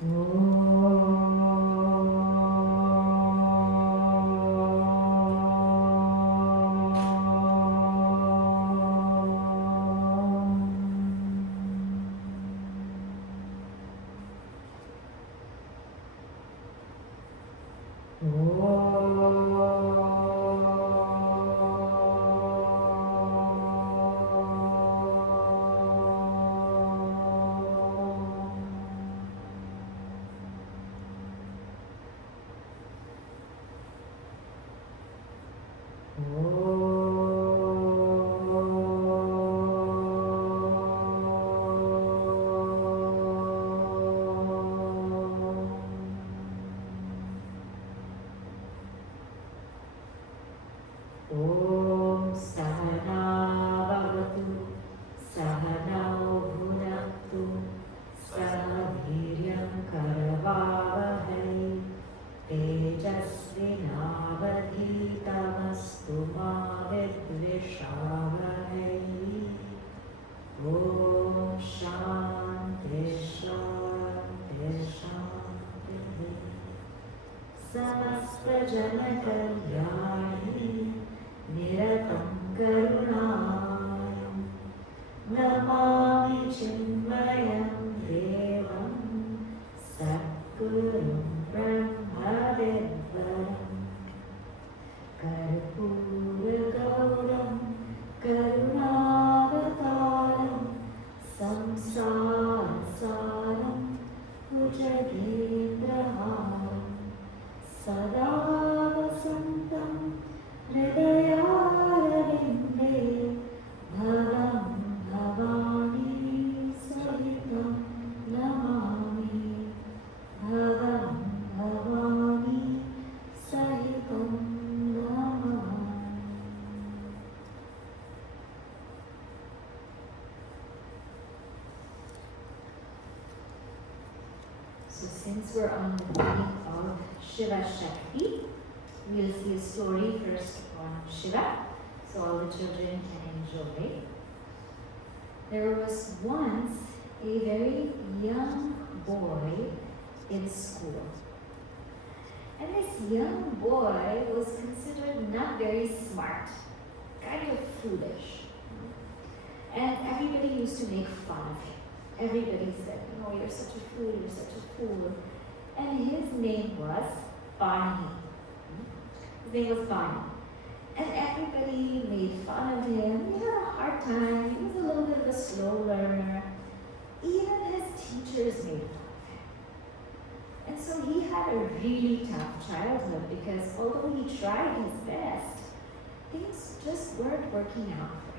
So since we're on the theme of Shiva-Shakti, we'll see a story first on Shiva, so all the children can enjoy. There was once a very young boy in school. And this young boy was considered not very smart, kind of foolish. And everybody used to make fun of him. Everybody said, you're such a fool, you're such a fool. And his name was Panini. His name was Panini. And everybody made fun of him. He had a hard time. He was a little bit of a slow learner. Even his teachers made fun of him. And so he had a really tough childhood because although he tried his best, things just weren't working out for him.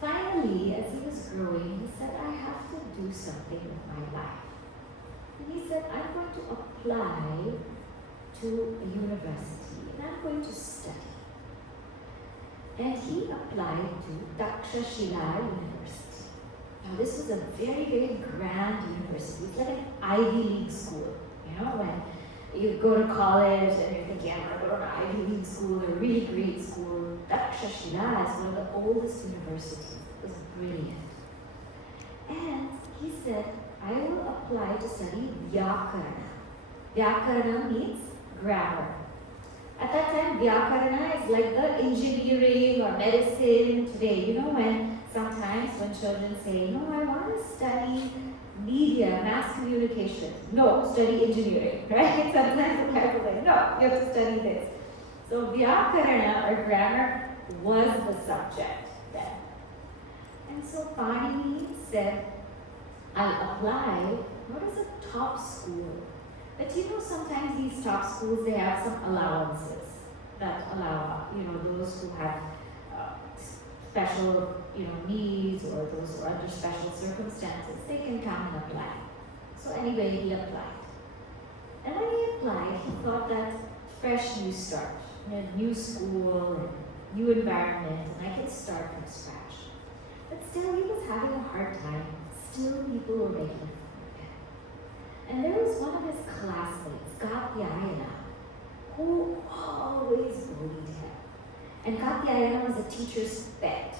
Finally, as he was growing, he said, I have to do something with my life. And he said, I'm going to apply to a university and I'm going to study. And he applied to Dakshina University. Now this was a very, very grand university. It's like an Ivy League school. When you go to college and you're thinking, I'm going to go to an Ivy League school, a really great school. Dakshina is one of the oldest universities. It was brilliant. And he said, I will apply to study Vyakarana. Vyakarana means grammar. At that time, Vyakarana is like the engineering or medicine today. When sometimes when children say, I want to study media, mass communication. No, study engineering, right? Sometimes the parents are like, no, you have to study this. So Vyakarana or grammar was the subject then. And so Panini said, I'll apply. What is a top school? But sometimes these top schools, they have some allowances that allow, those who have special, needs or those who are under special circumstances, they can come and apply. So anyway, he applied. And when he applied, he thought that fresh new start, new school, and new environment, and I can start from scratch. But still, he was having a hard time. Still, people were making fun of him. And there was one of his classmates, Katyayana, who always bullied him. And Katyayana was a teacher's pet.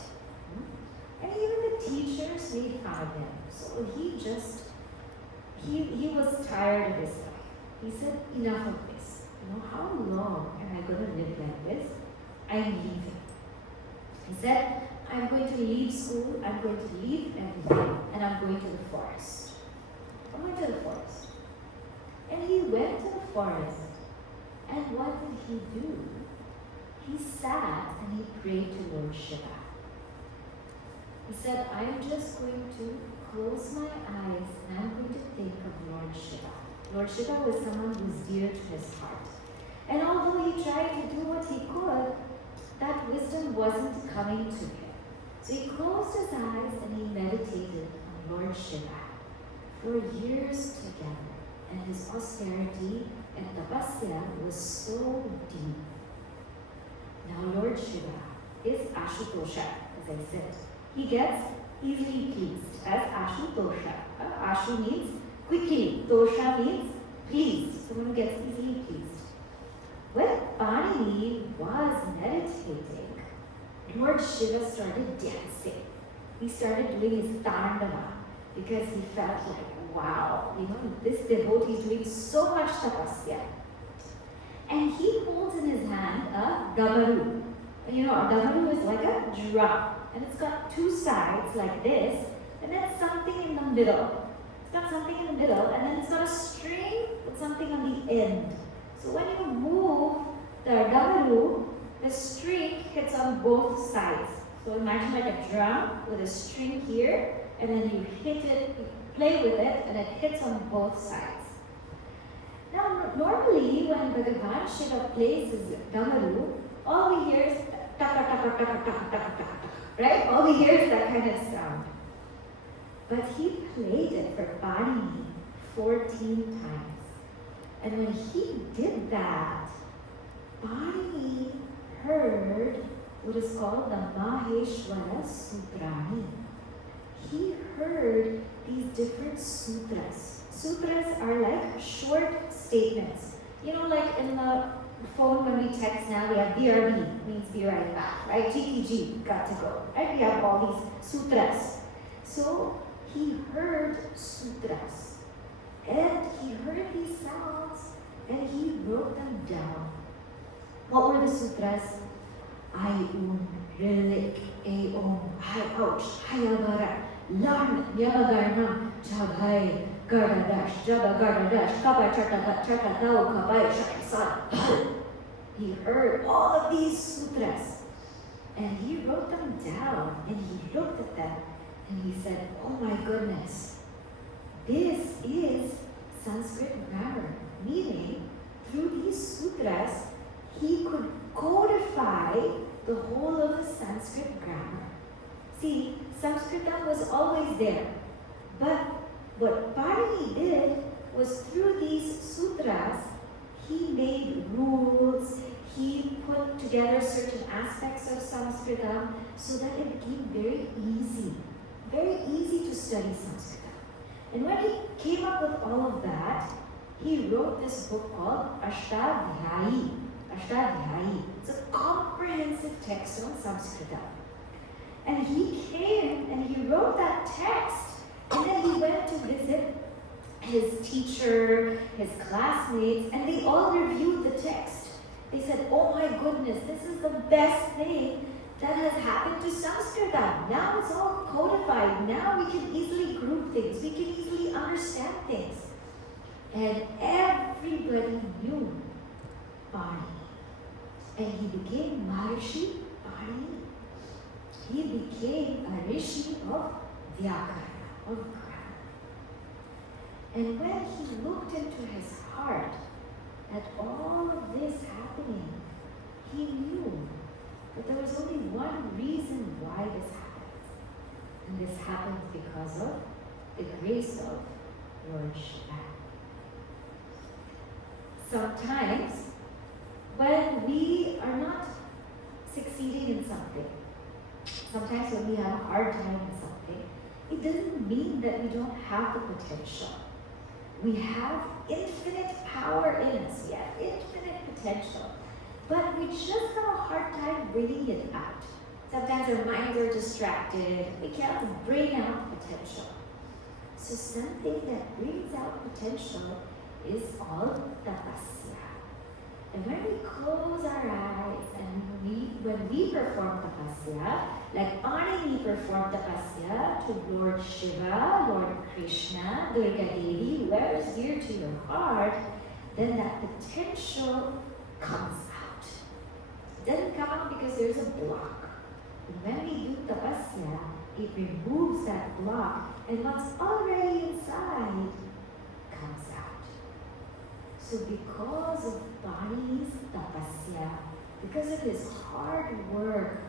And even the teachers made fun of him. So he just he was tired of his life. He said, enough of this. How long am I going to live like this? I'm leaving. He said, I'm going to leave school, I'm going to leave everything, and I'm going to the forest. I'm going to the forest. And he went to the forest, and what did he do? He sat and he prayed to Lord Shiva. He said, I'm just going to close my eyes and I'm going to think of Lord Shiva. Lord Shiva was someone who's dear to his heart. And although he tried to do what he could, that wisdom wasn't coming to him. So he closed his eyes and he meditated on Lord Shiva for years together. And his austerity and tapasya was so deep. Now Lord Shiva is Ashutosha, as I said. He gets easily pleased as Ashutosha. Ashu means quickly, Tosha means pleased. Someone who gets easily pleased. When Panini was meditating, Lord Shiva started dancing. He started doing his tandava because he felt like, wow, this devotee is doing so much tapasya. And he holds in his hand a damaru. A damaru is like a drum. And it's got two sides like this, and then something in the middle. It's got something in the middle, and then it's got a string with something on the end. So when you move the damaru, the string hits on both sides. So imagine like a drum with a string here, and then you hit it, you play with it, and it hits on both sides. Now, normally when Bhagavan Shiva plays his damaru, all we hear is taka taka taka taka taka taka, right? All we hear is that kind of sound. But he played it for Panini 14 times. And when he did that, Panini heard what is called the Maheshwara Sutrani. He heard these different sutras. Sutras are like short statements. Like in the phone when we text now, we have BRB, means be right back, right? GTG, got to go, right? We have all these sutras. So he heard sutras, and he heard these sounds, and he wrote them down. What were the sutras? I um, Rilik, A om, Hi ouch, Hayavara, Larn, Yavagarnam, Jabhai, Gardadash, Jabba Gardadash, Kabai Chata Tau, Kabai Shakasan. He heard all of these sutras, and he wrote them down, and he looked at them, and he said, oh my goodness, this is Sanskrit grammar. Meaning, through these sutras, he could codify the whole of the Sanskrit grammar. See, Samskritam was always there, but what Panini did was through these sutras, he made rules, he put together certain aspects of Samskritam so that it became very easy to study Samskritam. And when he came up with all of that, he wrote this book called Ashtadhyayi. It's a comprehensive text on Samskritam. And he came and he wrote that text, and then he went to visit his teacher, his classmates, and they all reviewed the text. They said, oh my goodness, this is the best thing that has happened to Samskritam. Now it's all codified. Now we can easily group things. We can easily understand things. And everybody knew Panini. And he became Maharishi Panini. He became a Rishi of Vyakarana, of grammar. And when he looked into his heart at all of this happening, he knew that there was only one reason why this happened. And this happened because of the grace of Lord Shiva. Sometimes, when we are not succeeding in something, sometimes when we have a hard time in something, it doesn't mean that we don't have the potential. We have infinite power in us, we have infinite potential, but we just have a hard time bringing it out. Sometimes our minds are distracted, we can't bring out the potential. So something that brings out potential is all tapasya. And when we close our eyes and when we perform tapasya, like Panini performed tapasya to Lord Shiva, Lord Krishna, Durga Devi, whoever is dear to your heart, then that potential comes out. It doesn't come out because there's a block. And when we do tapasya, it removes that block, and what's already inside comes out. So because of Panini's tapasya, because of his hard work,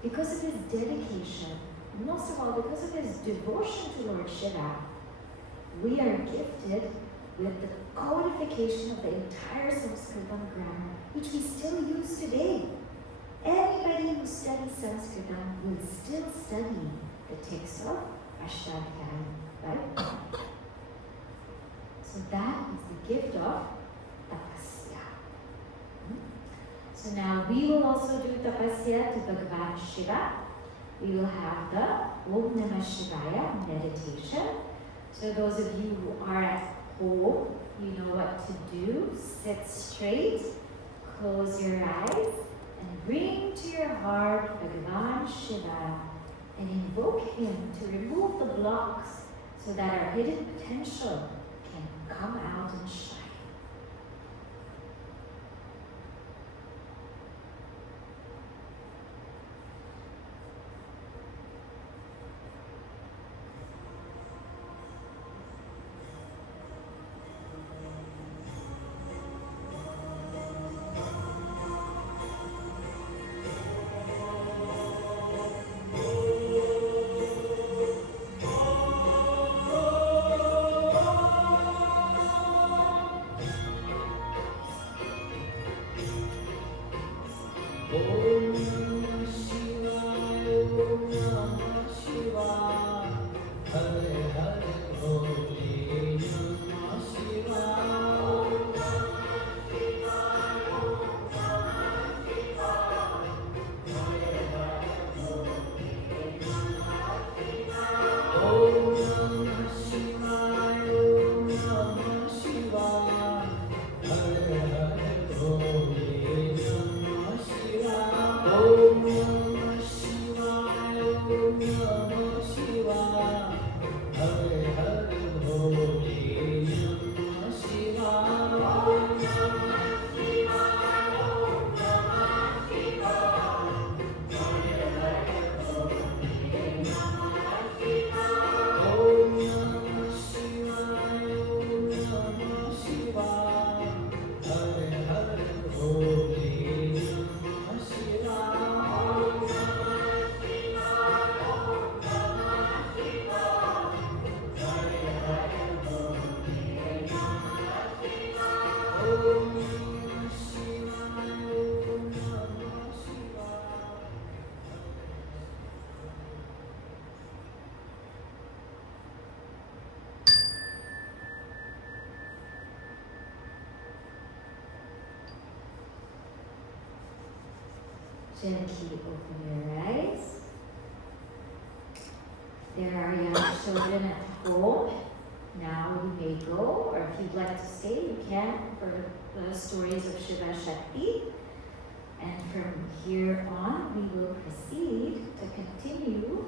because of his dedication, most of all because of his devotion to Lord Shiva, we are gifted with the codification of the entire Samskritam grammar, which we still use today. Anybody who studies Samskritam will still study the text of Swadhyaya, right? So that is the gift of tapasya. So now we will also do tapasya to Bhagavan Shiva. We will have the Om Namah Shivaya meditation. So those of you who are at home, you know what to do. Sit straight, close your eyes, and bring to your heart Bhagavan Shiva and invoke him to remove the blocks so that our hidden potential can come out and shine. Gently open your eyes. There are young children at home. Now you may go, or if you'd like to stay, you can for the stories of Shiva-Shakti. And from here on, we will proceed to continue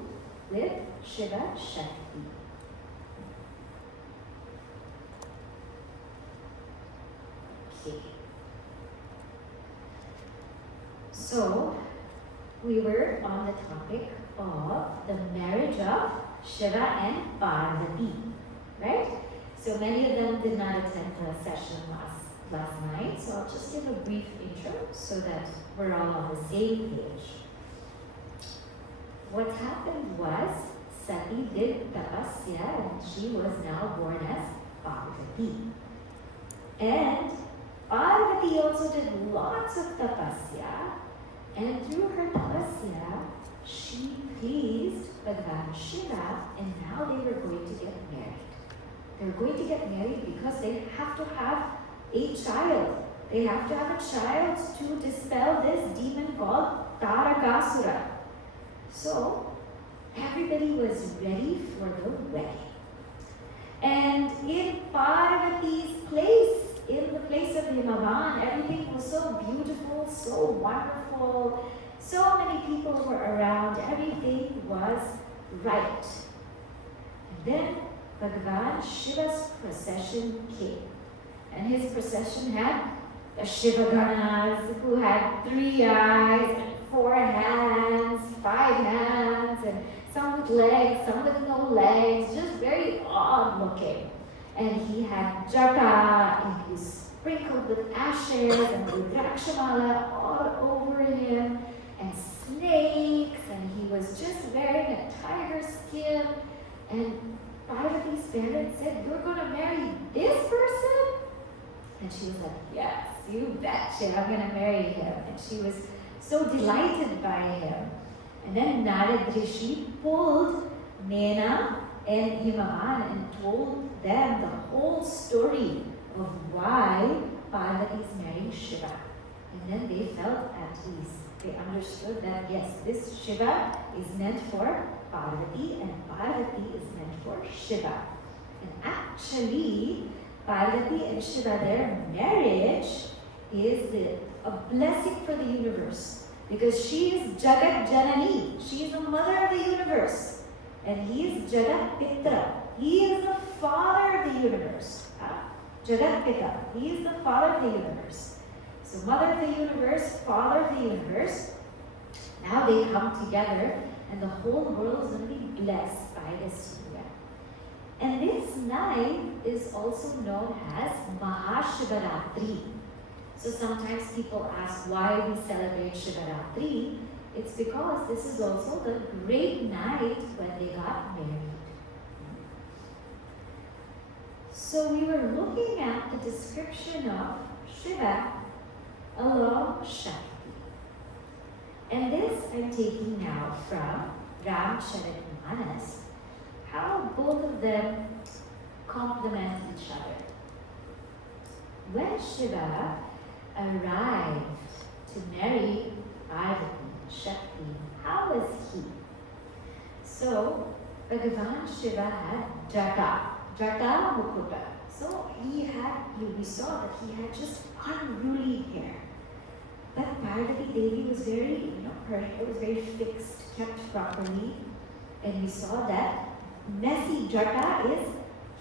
with Shiva-Shakti. Okay. So, we were on the topic of the marriage of Shiva and Parvati, right? So many of them did not attend the session last night, so I'll just give a brief intro so that we're all on the same page. What happened was, Sati did tapasya and she was now born as Parvati. And Parvati also did lots of tapasya, and through her tapasya, she pleased Bhagavan Shiva, and now they were going to get married. They were going to get married because they have to have a child. They have to have a child to dispel this demon called Tarakasura. So, everybody was ready for the wedding. And in Parvati's place, in the place of Himavan, everything was so beautiful, so wonderful. So many people were around. Everything was right. And then Bhagavan Shiva's procession came. And his procession had the Shiva-ganas who had 3 eyes, and 4 hands, 5 hands, and some with legs, some with no legs, just very odd looking. And he had jata, and he was sprinkled with ashes and Guru Dakshina all over him, and snakes, and he was just wearing a tiger skin. And Parvati's parents said, "You're going to marry this person?" And she was like, "Yes, you betcha, I'm going to marry him." And she was so delighted by him. And then Narad Rishi pulled Nena and Himavan and told them the whole story of why Parvati is marrying Shiva. And then they felt at ease. They understood that yes, this Shiva is meant for Parvati and Parvati is meant for Shiva. And actually, Parvati and Shiva, their marriage is a blessing for the universe. Because she is Jagat Janani. She is the mother of the universe. And he is Jagat Pitra. He is the father of the universe. Jagat Pita. He is the father of the universe. So mother of the universe, father of the universe. Now they come together and the whole world is going to be blessed by this union. And this night is also known as Mahashivaratri. So sometimes people ask why we celebrate Shivaratri. It's because this is also the great night when they got married. So we were looking at the description of Shiva along Shakti. And this I'm taking now from Ramcharitmanas, how both of them complement each other. When Shiva arrived to marry Parvati, Shakti, how was he? So, Bhagavan Shiva had Jata Mukuta. So we saw that he had just unruly hair. But Parvati Devi was very, her hair was very fixed, kept properly. And we saw that messy Jata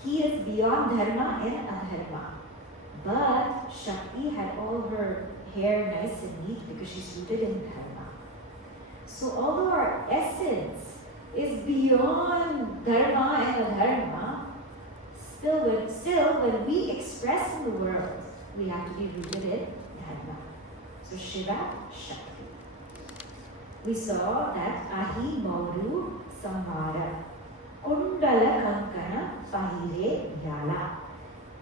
he is beyond Dharma and Adharma. But Shakti had all her hair nice and neat because she's rooted in Dharma. So although our essence is beyond Dharma and Adharma, still when we express in the world, we have to be rooted in Dharma. So Shiva, Shakti. We saw that Ahi Mauru Samvara Kundala Kankana Pahire Yala.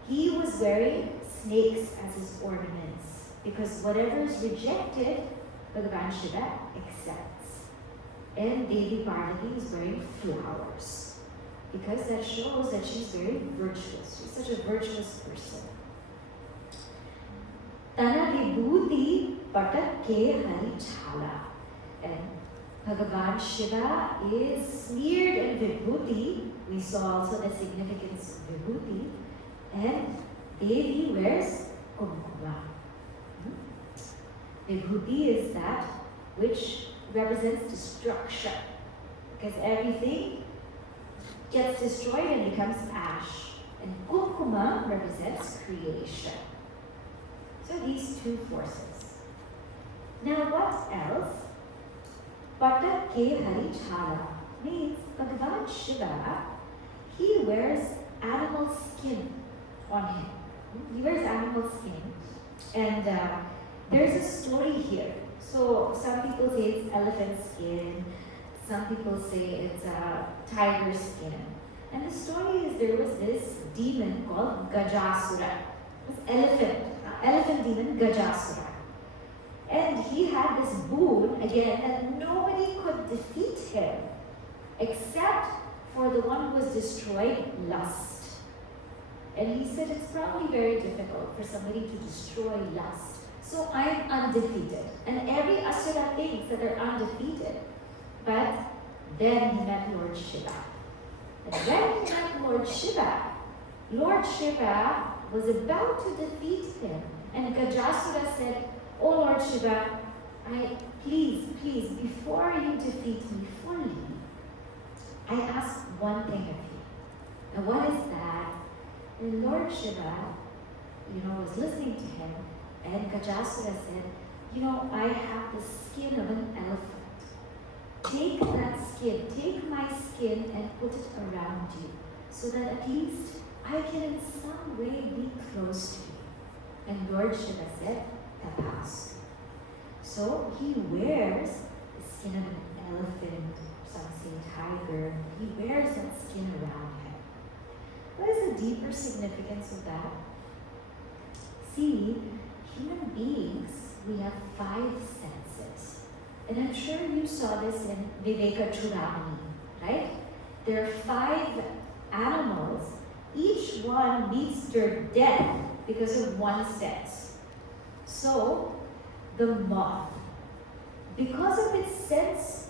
He was wearing snakes as his ornaments because whatever is rejected, Bhagavan Shiva accepts. And Devi Parvati is wearing flowers because that shows that she's very virtuous. She's such a virtuous person. Tana Vibhuti Patak Ke Hari Chala. And Bhagavan Shiva is smeared in Vibhuti. We saw also the significance of Vibhuti. And Devi wears kumkuma. Vibhuti is that which represents destruction. Because everything gets destroyed and becomes ash. And kumkuma represents creation. So these two forces. Now what else? Patak Ke Hari Chala means Bhagavan Shiva, he wears animal skin on him. He wears animal skin. And there's a story here. So some people say it's elephant skin. Some people say it's tiger skin. And the story is there was this demon called Gajasura. This elephant demon Gajasura. And he had this boon, again, that nobody could defeat him except for the one who was destroyed, lust. And he said it's probably very difficult for somebody to destroy lust. So I'm undefeated. And every Asura thinks that they're undefeated. But then he met Lord Shiva. And when he met Lord Shiva, Lord Shiva was about to defeat him. And Gajasura said, "Oh Lord Shiva, please, before you defeat me fully, I ask one thing of you." And what is that? And Lord Shiva, was listening to him, and Gajasura said, I have the skin of an elephant. Take that skin, take my skin and put it around you, so that at least I can in some way be close to you. And Lord Shiva said, "Tapas." So he wears the skin of an elephant, some say tiger. He wears that skin around him. What is the deeper significance of that? See, human beings, we have 5 senses. And I'm sure you saw this in Viveka Chudamani, right? There are 5 animals. Each one meets their death because of one sense. So, the moth, because of its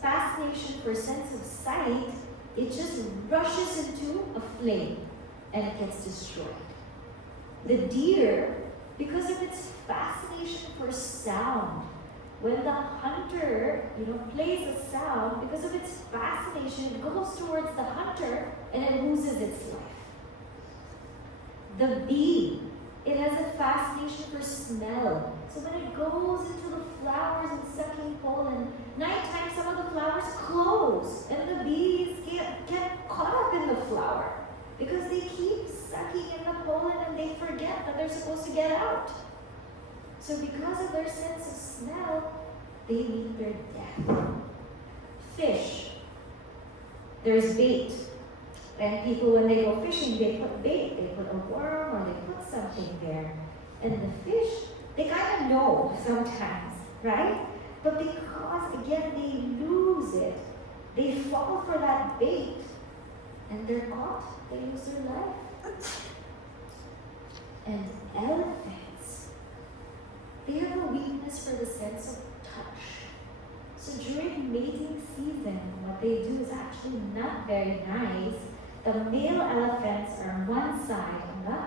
fascination for sense of sight, it just rushes into a flame and it gets destroyed. The deer, because of its fascination for sound, when the hunter, plays a sound, because of its fascination, it goes towards the hunter and it loses its life. The bee, it has a fascination for smell. So when it goes into the flowers and sucking pollen, nighttime some of the flowers close and the bees get caught up in the flower because they keep sucking in the pollen and they forget that they're supposed to get out. So because of their sense of smell, they meet their death. Fish, there's bait. And people, when they go fishing, they put bait, they put a worm or they put something there. And the fish, they kind of know sometimes, right? But because, again, they lose it, they fall for that bait, and they're caught, they lose their life. And elephants, they have a weakness for the sense of touch. So during mating season, what they do is actually not very nice. The male elephants are on one side, and the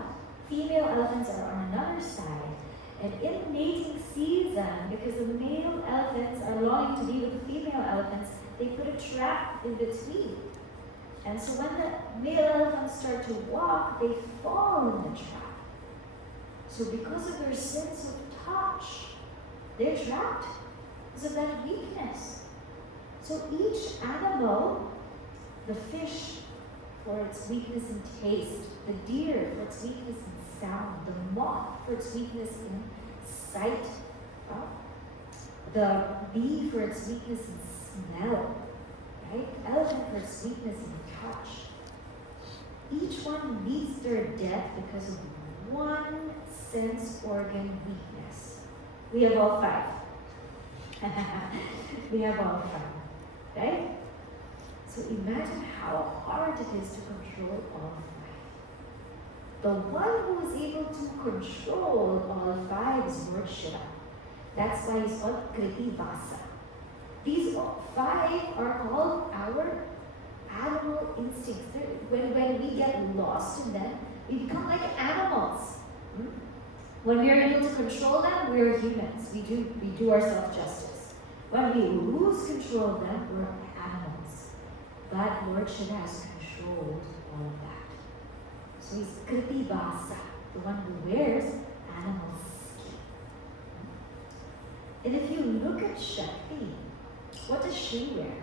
female elephants are on another side. And in mating season, because the male elephants are longing to be with the female elephants, they put a trap in between. And so when the male elephants start to walk, they fall in the trap. So because of their sense of touch, they're trapped because of that weakness. So each animal, the fish for its weakness in taste, the deer for its weakness in sound, the moth for its weakness in sight, the bee for its weakness in smell, right? Elephant for its weakness in touch. Each one meets their death because of one sense organ weakness. We have all 5. We have all 5, right? So imagine how hard it is to control all 5. The one who is able to control all 5 is Lord Shiva. That's why he's called Kriti Vasa. These 5 are called our animal instincts. When we get lost in them, we become like animals. When we are able to control them, we are humans. We do ourselves justice. When we lose control of them, we're animals. But Lord Shiva has controlled all of that. So he's Kriti Vasa, the one who wears animal skin. And if you look at Shakti, what does she wear?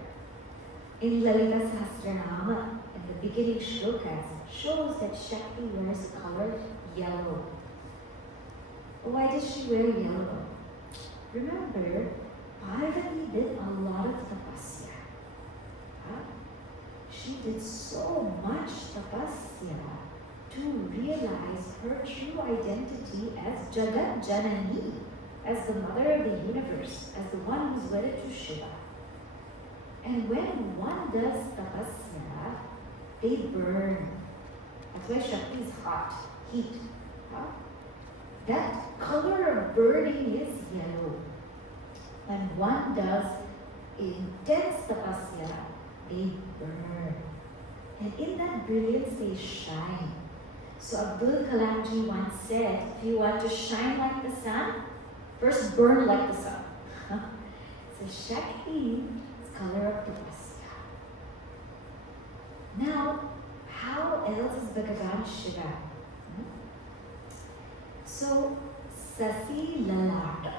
In Lalita Sahasranama, in the beginning shlokas, shows that Shakti wears the color yellow. Why does she wear yellow? Remember, Parvati did a lot of tapasya. She did so much tapasya to realize her true identity as Jagat Janani, as the mother of the universe, as the one who's wedded to Shiva. And when one does tapasya, they burn. That's why Shakti is hot, heat. That color of burning is yellow. When one does intense tapasya, they burn. And in that brilliance, they shine. So Abdul Kalamji once said, if you want to shine like the sun, first burn like the sun. So Shakti is color of the west. Now, how else is Bhagavan Shiva? So, Sasi Lalata.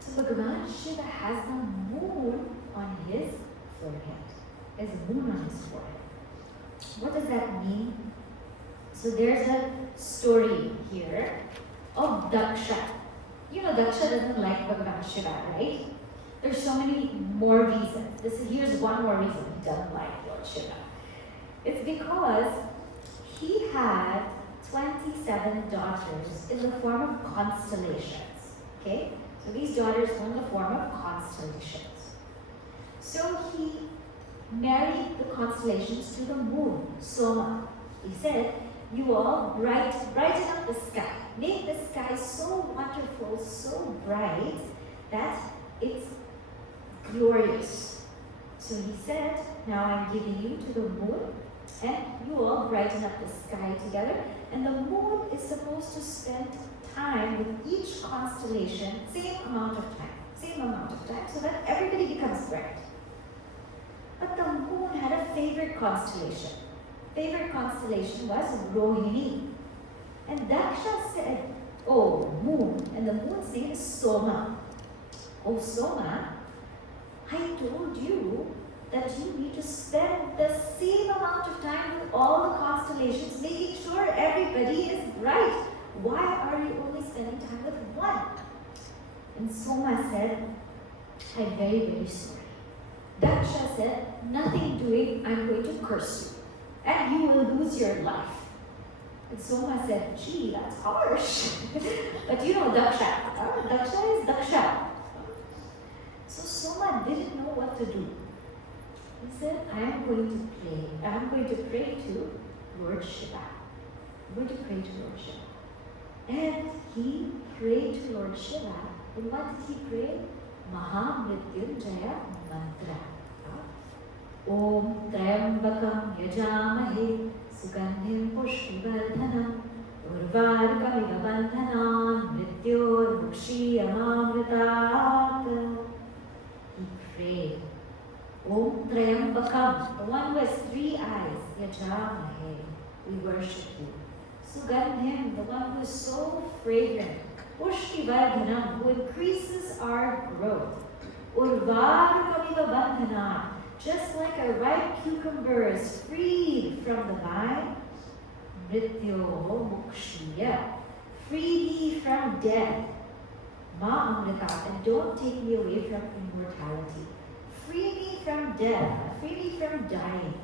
So Bhagavan Shiva has the moon on his forehead. There's a moon on his forehead. What does that mean? So there's a story here of Daksha. You know Daksha doesn't like Bhagavan Shiva, right? There's so many more reasons. Here's one more reason he doesn't like Lord Shiva. It's because he had 27 daughters in the form of constellations. Okay? So these daughters were in the form of constellations. So he married the constellations to the moon, Soma. He said, you all brighten up the sky. Make the sky so wonderful, so bright that it's glorious. So he said, now I'm giving you to the moon, and you all brighten up the sky together. And the moon is supposed to spend time with each constellation, same amount of time, so that everybody becomes bright. But the moon had a favorite constellation. Favorite constellation was Rohini. And Daksha said, oh, moon, and the moon's name is Soma. Oh, Soma, I told you that you need to spend the same amount of time with all the constellations, making sure everybody is bright. Why are you only spending time with one? And Soma said, I'm very, very sorry. Daksha said, nothing doing, I'm going to curse you. And you will lose your life. And Soma said, gee, that's harsh. But you know Daksha. Daksha is Daksha. So Soma didn't know what to do. He said, I'm going to pray to Lord Shiva. I'm going to pray to Lord Shiva. And he prayed to Lord Shiva. And what did he pray? Mahamrityunjaya mantra. Om Trayambakam Yajamahe Sugandhim Pushpivardhanam Urvarkamiva Bandhanam Mrityor Mukshiyamamritat. He prayed. Om Trayambakam, the one who has 3 eyes, Yajamahe, we worship you. Sugandhim, the one who is so fragrant, Pushpivardhanam, who increases our growth. Urvarkamiva Bandhanam, just like a ripe cucumber is freed from the vine, Mrityo Mukshiya, free me from death, Ma Amrita, and don't take me away from immortality. Free me from death, free me from dying.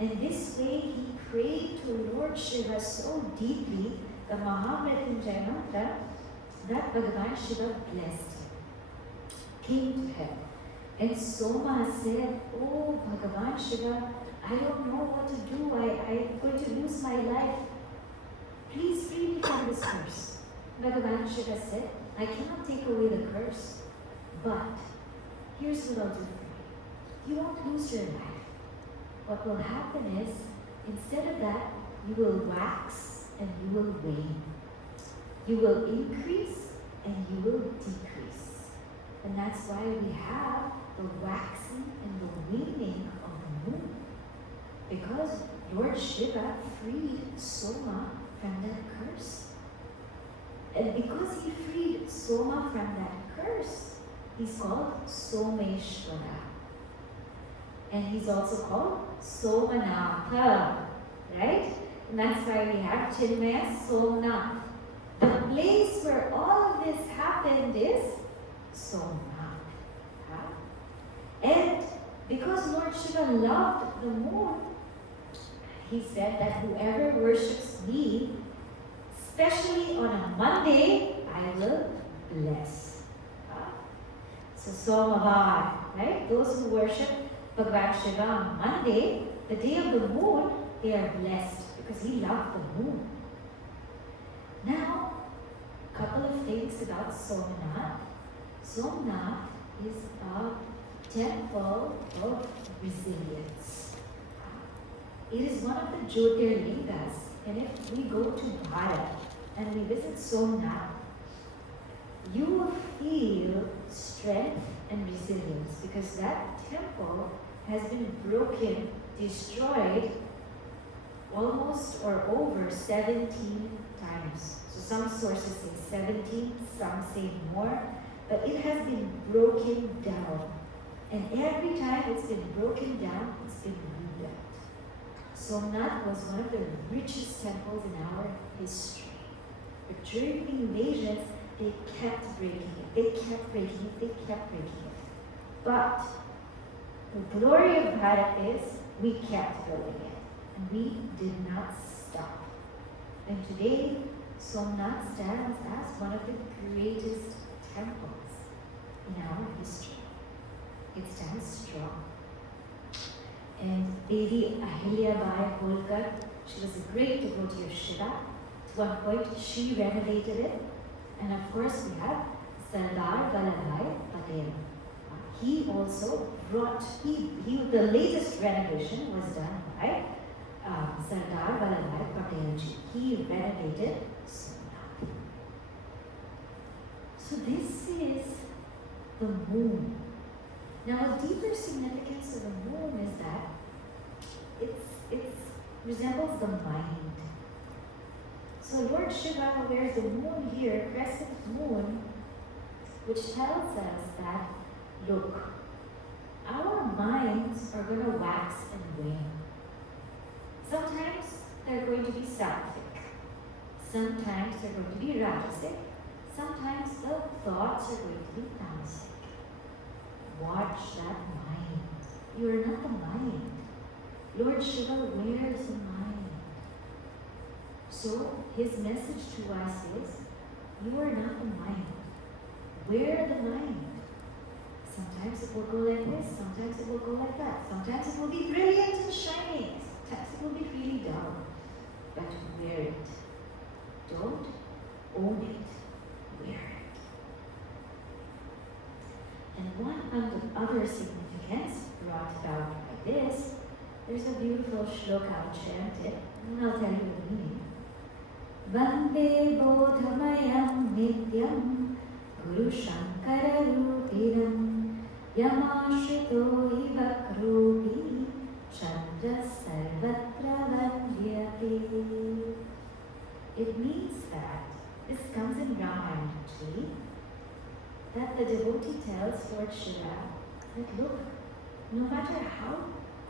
And this way he prayed to Lord Shiva so deeply, the Mahamrityunjaya mantra, that Bhagavan Shiva blessed him, came to him. And Soma said, oh Bhagavan Shiva, I don't know what to do. I'm going to lose my life. Please free me from this curse. Bhagavan Shiva said, I cannot take away the curse, but here's what I'll do for you. You won't lose your life. What will happen is, instead of that, you will wax and you will wane. You will increase and you will decrease. And that's why we have the waxing and the waning of the moon. Because Lord Shiva freed Soma from that curse. And because he freed Soma from that curse, he's called Someshwara. And he's also called Somanatha, right? And that's why we have Chinmaya Somnath. The place where all of this happened is Somnath. And because Lord Shiva loved the moon, he said that whoever worships me, especially on a Monday, I will bless. So Somavar, right? Those who worship Bhagavan Shiva on Monday, the day of the moon, they are blessed because he loved the moon. Now, a couple of things about Somnath. Somnath is a temple of resilience. It is one of the Jyotirlingas And if we go to Bharat and we visit Somnath, you will feel strength and resilience because that temple has been broken, destroyed almost or over 17 times. So some sources say 17, some say more, but it has been broken down. And every time it's been broken down, it's been rebuilt. Somnath was one of the richest temples in our history. But during the invasions, they kept breaking it. They kept breaking it. They kept breaking it. But the glory of Bharat is we kept building it. And we did not stop. And today, Somnath stands as one of the greatest temples in our history. It stands strong. And Devi Ahilyabai Holkar, she was a great devotee of Shiva. At one point, she renovated it. And of course, we have Sardar Vallabhai Patel. He also brought, the latest renovation was done by Sardar Vallabhai Patelji. He renovated Somnath. So this is the moon. Now, a deeper significance of the moon is that it resembles the mind. So Lord Shiva wears the moon here, crescent moon, which tells us that, look, our minds are going to wax and wane. Sometimes they're going to be sattvic. Sometimes they're going to be rajasic. Sometimes the thoughts are going to be tamasic. Watch that mind. You are not the mind. Lord Shiva wears the mind. So his message to us is, you are not the mind. Wear the mind. Sometimes it will go like this, sometimes it will go like that. Sometimes it will be brilliant and shining. Sometimes it will be really dull. But wear it. Don't own it. Wear it. And one other significance brought about by this, there's a beautiful shloka I'll chant it, and I'll tell you the meaning. Vande bodhamayam nityam Guru Shankara Rupiram Yamashrito Ivakrupi Chandra Sarvatra Vandyate. It means that, this comes in Ramayana actually, that the devotee tells Lord Shiva that, look, no matter how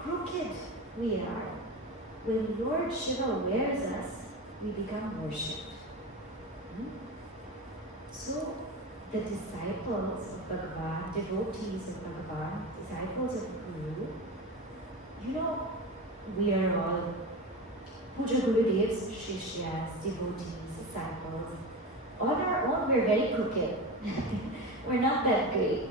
crooked we are, when Lord Shiva wears us, we become worshipped. So, the disciples of Bhagavan, devotees of Bhagavan, disciples of Guru, you know, we are all Puja Gurudev's Shishyas, devotees, disciples. On our own, we're very crooked. We're not that great.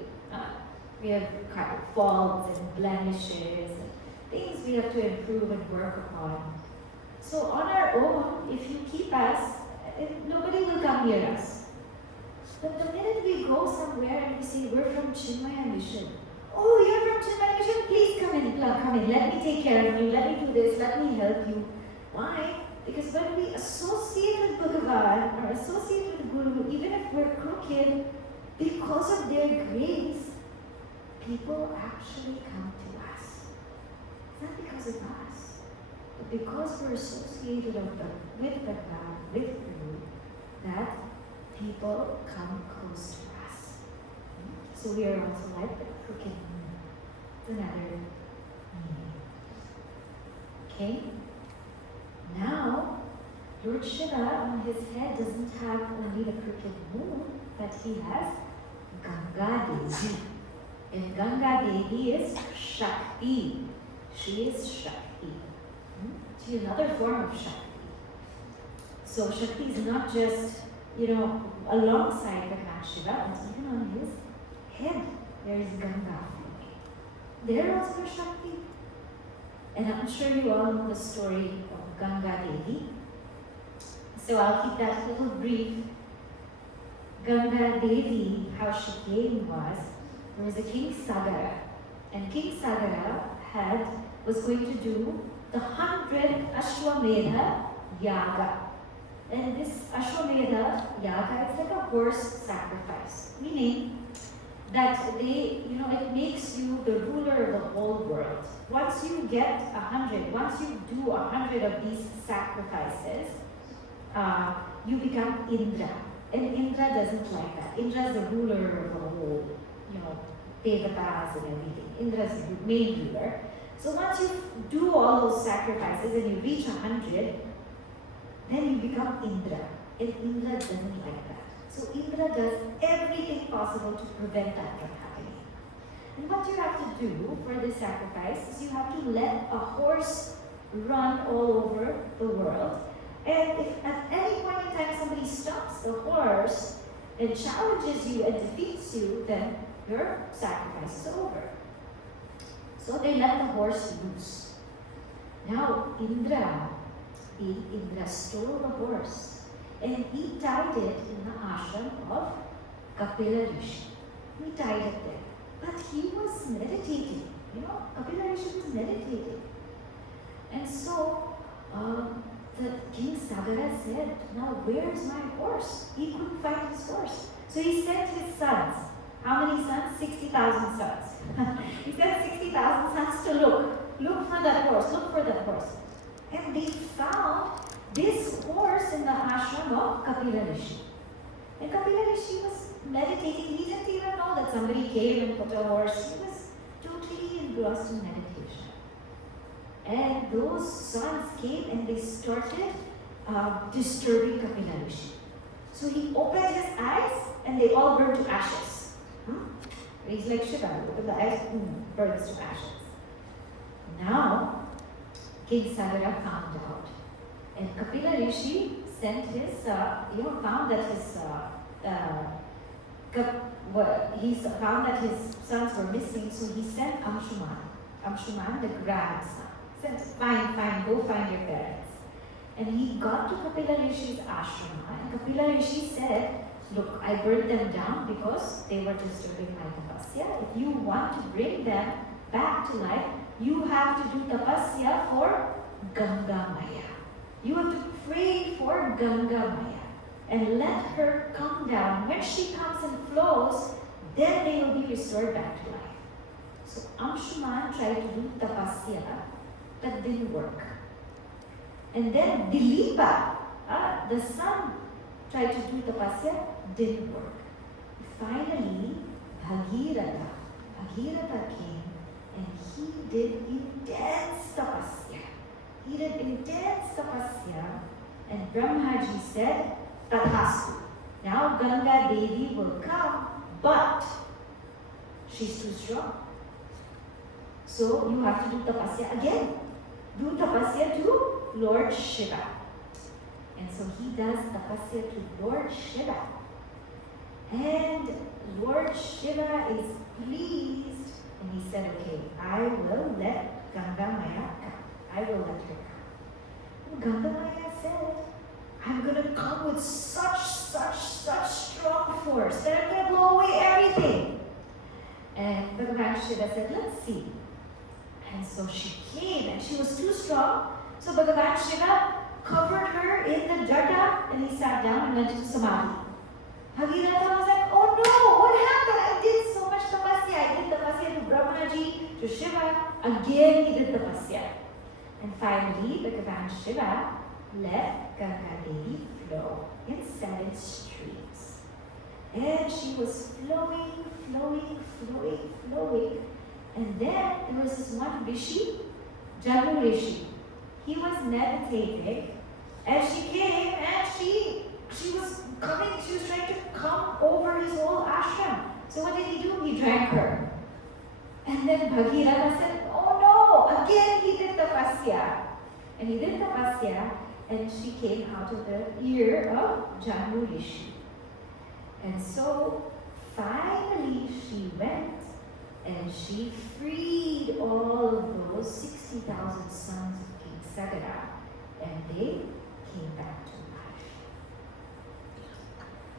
We have kind of faults and blemishes and things we have to improve and work upon. So on our own, if you keep us, nobody will come near us. But the minute we go somewhere and we say, we're from Chinmaya Mission. Oh, you're from Chinmaya Mission? Please come in. Let me take care of you. Let me do this. Let me help you. Why? Because when we associate with Bhagavan or associate with Guru, even if we're crooked, because of their grace, people actually come to us. It's not because of us, but because we're associated with Bhagavan, with Guru, that people come close to us. So we are also like the crooked moon. It's another meaning. Okay? Now, Lord Shiva on his head doesn't have only the crooked moon, but he has Ganga Devi. And Ganga Devi is Shakti. She is Shakti. She is another form of Shakti. So Shakti is not just, alongside Bhagavan Shiva, but even on his head there is Ganga. There also is Shakti. And I'm sure you all know the story of Ganga Devi. So I'll keep that a little brief. Ganga Devi, how she came was, there was a King Sagara. And King Sagara was going to do the 100 Ashwamedha yaga. And this Ashwamedha yaga is like a horse sacrifice, meaning that it makes you the ruler of the whole world. Once you get 100, once you do 100 of these sacrifices, you become Indra. And Indra doesn't like that. Indra is the ruler of the whole, Devatas and everything. Indra is the main ruler. So once you do all those sacrifices and you reach 100, then you become Indra. And Indra doesn't like that. So Indra does everything possible to prevent that from happening. And what you have to do for this sacrifice is you have to let a horse run all over the world. And if at any point in time somebody stops the horse and challenges you and defeats you, then your sacrifice is over. So they let the horse loose. Now Indra stole the horse and he tied it in the ashram of Kapila Rishi. He tied it there. But he was meditating. Kapila Rishi was meditating. And so the King Sagara said, now where's my horse? He couldn't find his horse. So he sent his sons. How many sons? 60,000 sons. He sent 60,000 sons to look for that horse, look for that horse. And they found this horse in the ashram of Kapila Rishi. And Kapila Rishi was meditating. He didn't even know that somebody came and put a horse. He was totally engrossed in meditation. And those sons came and they started disturbing Kapila Rishi. So he opened his eyes and they all burned to ashes. He's like Shiva, open the eyes, burns to ashes. Now, King Sagara found out. And Kapila Rishi sent his, found that his sons were missing, so he sent Anshuman, the grandson. Said, fine, go find your parents. And he got to Kapila Rishi's ashrama, and Kapila Rishi said, look, I burned them down because they were disturbing my tapasya. If you want to bring them back to life, you have to do tapasya for Ganga Maya. You have to pray for Ganga Maya and let her come down. When she comes and flows, then they will be restored back to life. So Anshuman tried to do tapasya, that didn't work. And then Dilipa, the son, tried to do tapasya, didn't work. Finally, Bhagirath came and he did intense tapasya. And Brahmaji said, Tathastu. Now Ganga Devi will come, but she's too strong. So you have to do tapasya again. Do tapasya to Lord Shiva. And so he does tapasya to Lord Shiva. And Lord Shiva is pleased. And he said, okay, I will let Ganga Maya come. I will let her come. And Ganga Maya said, I'm going to come with such strong force that I'm going to blow away everything. And Bhagavan Shiva said, let's see. And so she came and she was too strong. So Bhagavan Shiva covered her in the jata and he sat down and went into samadhi. Bhagirath was like, oh no, what happened? I did so much tapasya. I did tapasya to Brahmaji, to Shiva. Again he did tapasya. And finally, Bhagavan Shiva let Ganga Devi flow in 7 streams. And she was flowing. And then there was this one Rishi, Janu Rishi. He was meditating and she came and she was trying to come over his whole ashram. So what did he do? He drank her. And then Bhagirath said, oh no, again he did tapasya. And he did tapasya and she came out of the ear of Janu Rishi. And so finally she went and she freed all of those 60,000 sons of King Sagara, and they came back to life.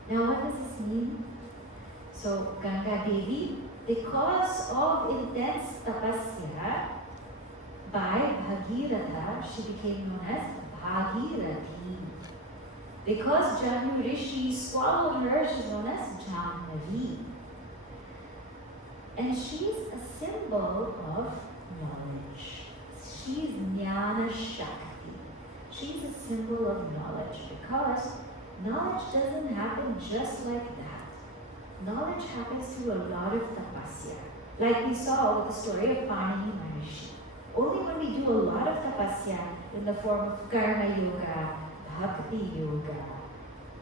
Now what does this mean? So Ganga Devi, because of intense tapasya by Bhagiratha, she became known as Bhagirathi. Because Janu Rishi swallowed her, she's known as Janvi. And she's a symbol of knowledge. She's Jnana Shakti. She's a symbol of knowledge because knowledge doesn't happen just like that. Knowledge happens through a lot of tapasya. Like we saw with the story of Panini Maharishi. Only when we do a lot of tapasya in the form of karma yoga, bhakti yoga,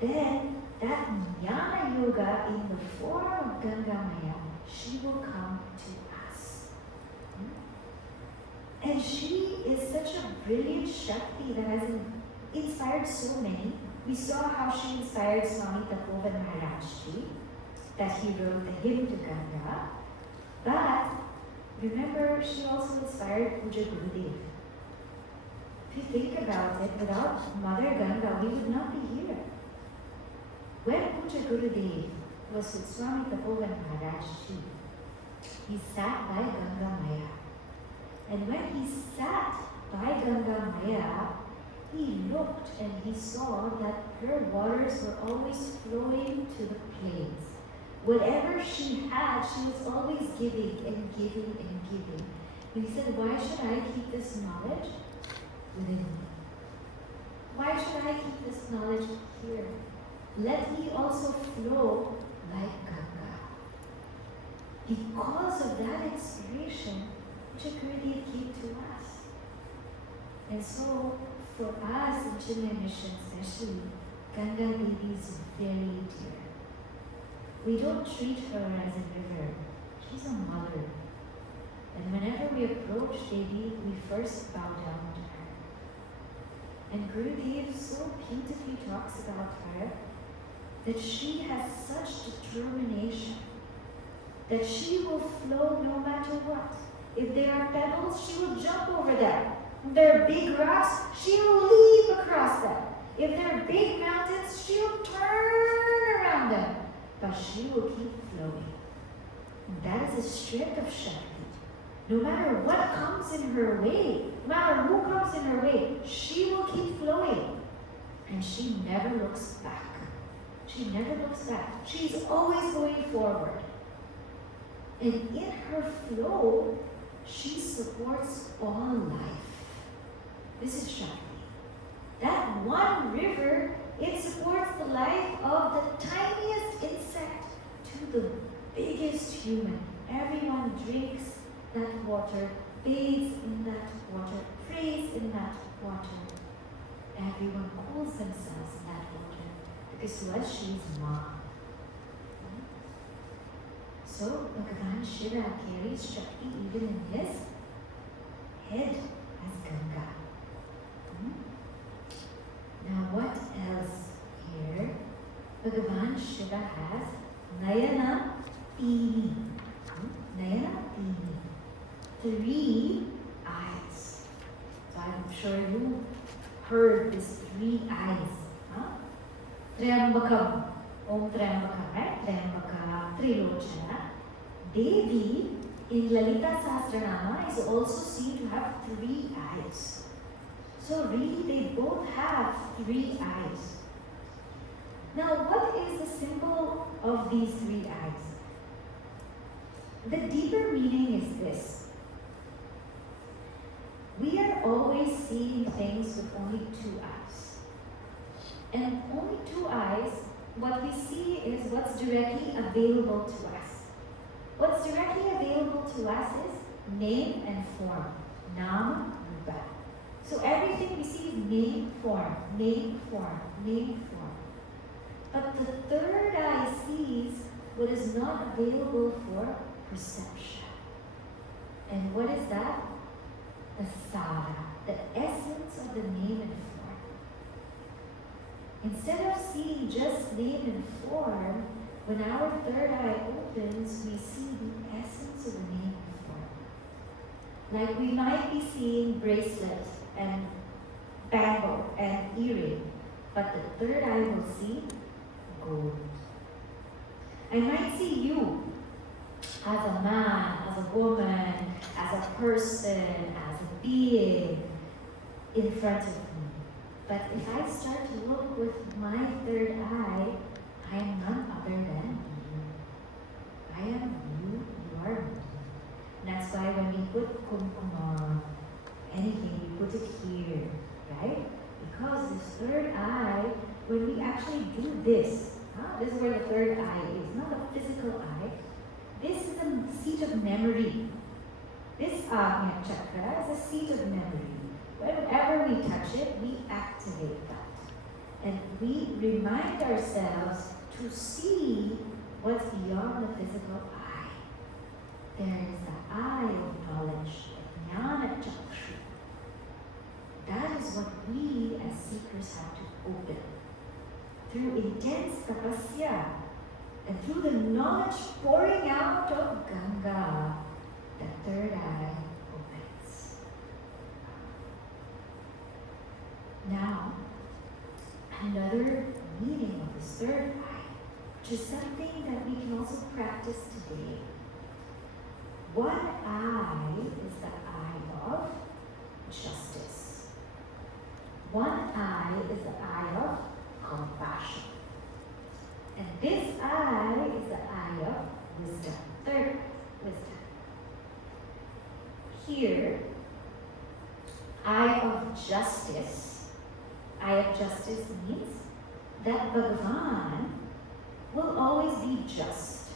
then that jnana yoga in the form of Ganga Maya, she will come to us. And she is such a brilliant Shakti that has inspired so many. We saw how she inspired Swami Tapovan Maharajji, that he wrote the hymn to Ganga. But remember, she also inspired Puja Gurudev. If you think about it, without Mother Ganga, we would not be here. When Puja Gurudev was with Swami Tapovan Maharajji, he sat by Ganga Maya. And when he sat by Ganga Maya, he looked and he saw that her waters were always flowing to the plains. Whatever she had, she was always giving and giving and giving. And he said, why should I keep this knowledge within me? Why should I keep this knowledge here? Let me also flow like Ganga. Because of that inspiration, Gurudev came to us. And so, for us in Chinmaya Mission especially, Ganga Devi is very dear. We don't treat her as a river. She's a mother. And whenever we approach Devi, we first bow down to her. And Gurudev so beautifully talks about her that she has such determination that she will flow no matter what. If there are pebbles, she will jump over them. If there are big rocks, she will leap across them. If there are big mountains, she will turn around them. But she will keep flowing. And that is a strength of Shakti. No matter what comes in her way, no matter who comes in her way, she will keep flowing. And she never looks back. She never looks back. She's always going forward. And in her flow, she supports all life. This is Shakti. That one river, it supports the life of the tiniest insect to the biggest human. Everyone drinks that water, bathes in that water, prays in that water. Everyone cools themselves in that water because to us she is Ma. So Bhagavan Shiva carries Shakti even in his head as Ganga. Now what else here? Bhagavan Shiva has Nayana Tini. Nayana Tini. 3 eyes. So I'm sure you heard this 3 eyes. Triambakam. Om Triambakam, right? Triambaka, Trilochana. Devi in Lalita Sahasranama is also seen to have 3 eyes. So really they both have 3 eyes. Now what is the symbol of these 3 eyes? The deeper meaning is this. We are always seeing things with only 2 eyes. And only 2 eyes, what we see is what's directly available to us. What's directly available to us is name and form. Nama, Rupa. So everything we see is name, form, name, form, name, form. But the 3rd eye sees what is not available for perception. And what is that? The Sara, the essence of the name and form. Instead of seeing just name and form, when our 3rd eye opens, we see the essence of the name and form. Like we might be seeing bracelet and bangle and earring, but the 3rd eye will see gold. I might see you as a man, as a woman, as a person, as a being in front of me. But if I start to look with my third eye, I am none other than you. I am you, you are me. And that's why when we put kumkuma, anything, we put it here, right? Because this third eye, when we actually do this, this is where the third eye is, not a physical eye. This is a seat of memory. This Agnya chakra is a seat of memory. Whenever we touch it, we activate that. And we remind ourselves to see what's beyond the physical eye. There is the eye of knowledge, the jnana chakra. That is what we as seekers have to open. Through intense tapasya and through the knowledge pouring out of Ganga, the third eye opens. Now, another meaning of this third eye, which is something that we can also practice today. One eye is the eye of justice. One eye is the eye of compassion. And this eye is the eye of wisdom. Third eye, wisdom. Here, eye of justice. Eye of justice means that Bhagavan will always be just.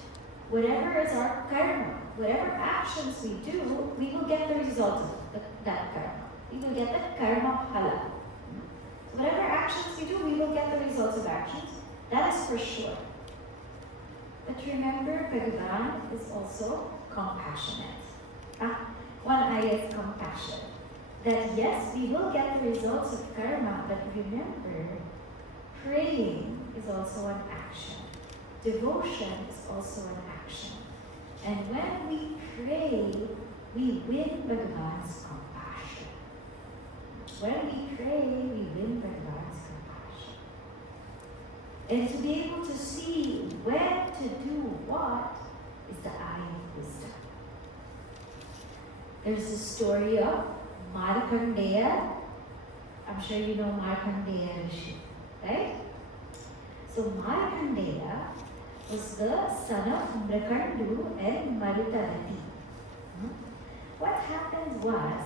Whatever is our karma, whatever actions we do, we will get the result of that karma. We will get the karma phala. So whatever actions we do, we will get the results of actions. That is for sure. But remember, Bhagavan is also compassionate. One eye is compassion. That yes, we will get the results of karma, but remember, praying is also an action. Devotion is also an action. And when we pray, we win Bhagavan's compassion. When we pray, we win Bhagavan's compassion. And to be able to see when to do what is the eye of wisdom. There's a story of Markandeya. I'm sure you know Markandeya Rishi, right? So Markandeya was the son of Mrakandu and Marutavati. What happened was,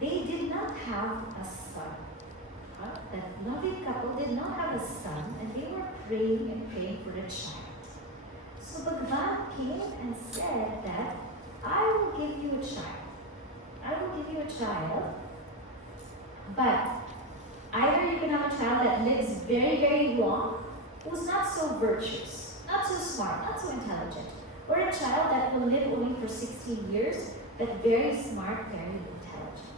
they did not have a son. That loving couple did not have a son, and they were praying and praying for a child. So Bhagavan came and said that, I will give you a child. I will give you a child, but either you can have a child that lives very, very long, who's not so virtuous, not so smart, not so intelligent, or a child that will live only for 16 years, but very smart, very intelligent.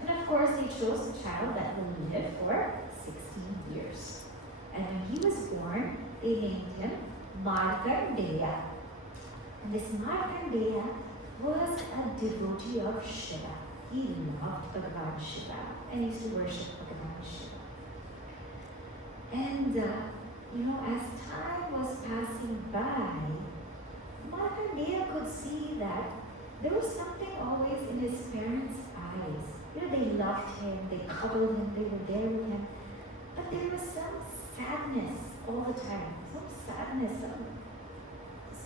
And of course, they chose a child that will live for 16 years. And when he was born, they named him Markandeya. And this Markandeya was a devotee of Shiva. He loved Bhagavan Shiva and used to worship Bhagavan Shiva. And as time was passing by, Markandeya could see that there was something always in his parents' eyes. They loved him, they cuddled him, they were there with him. But there was some sadness all the time, some sadness, some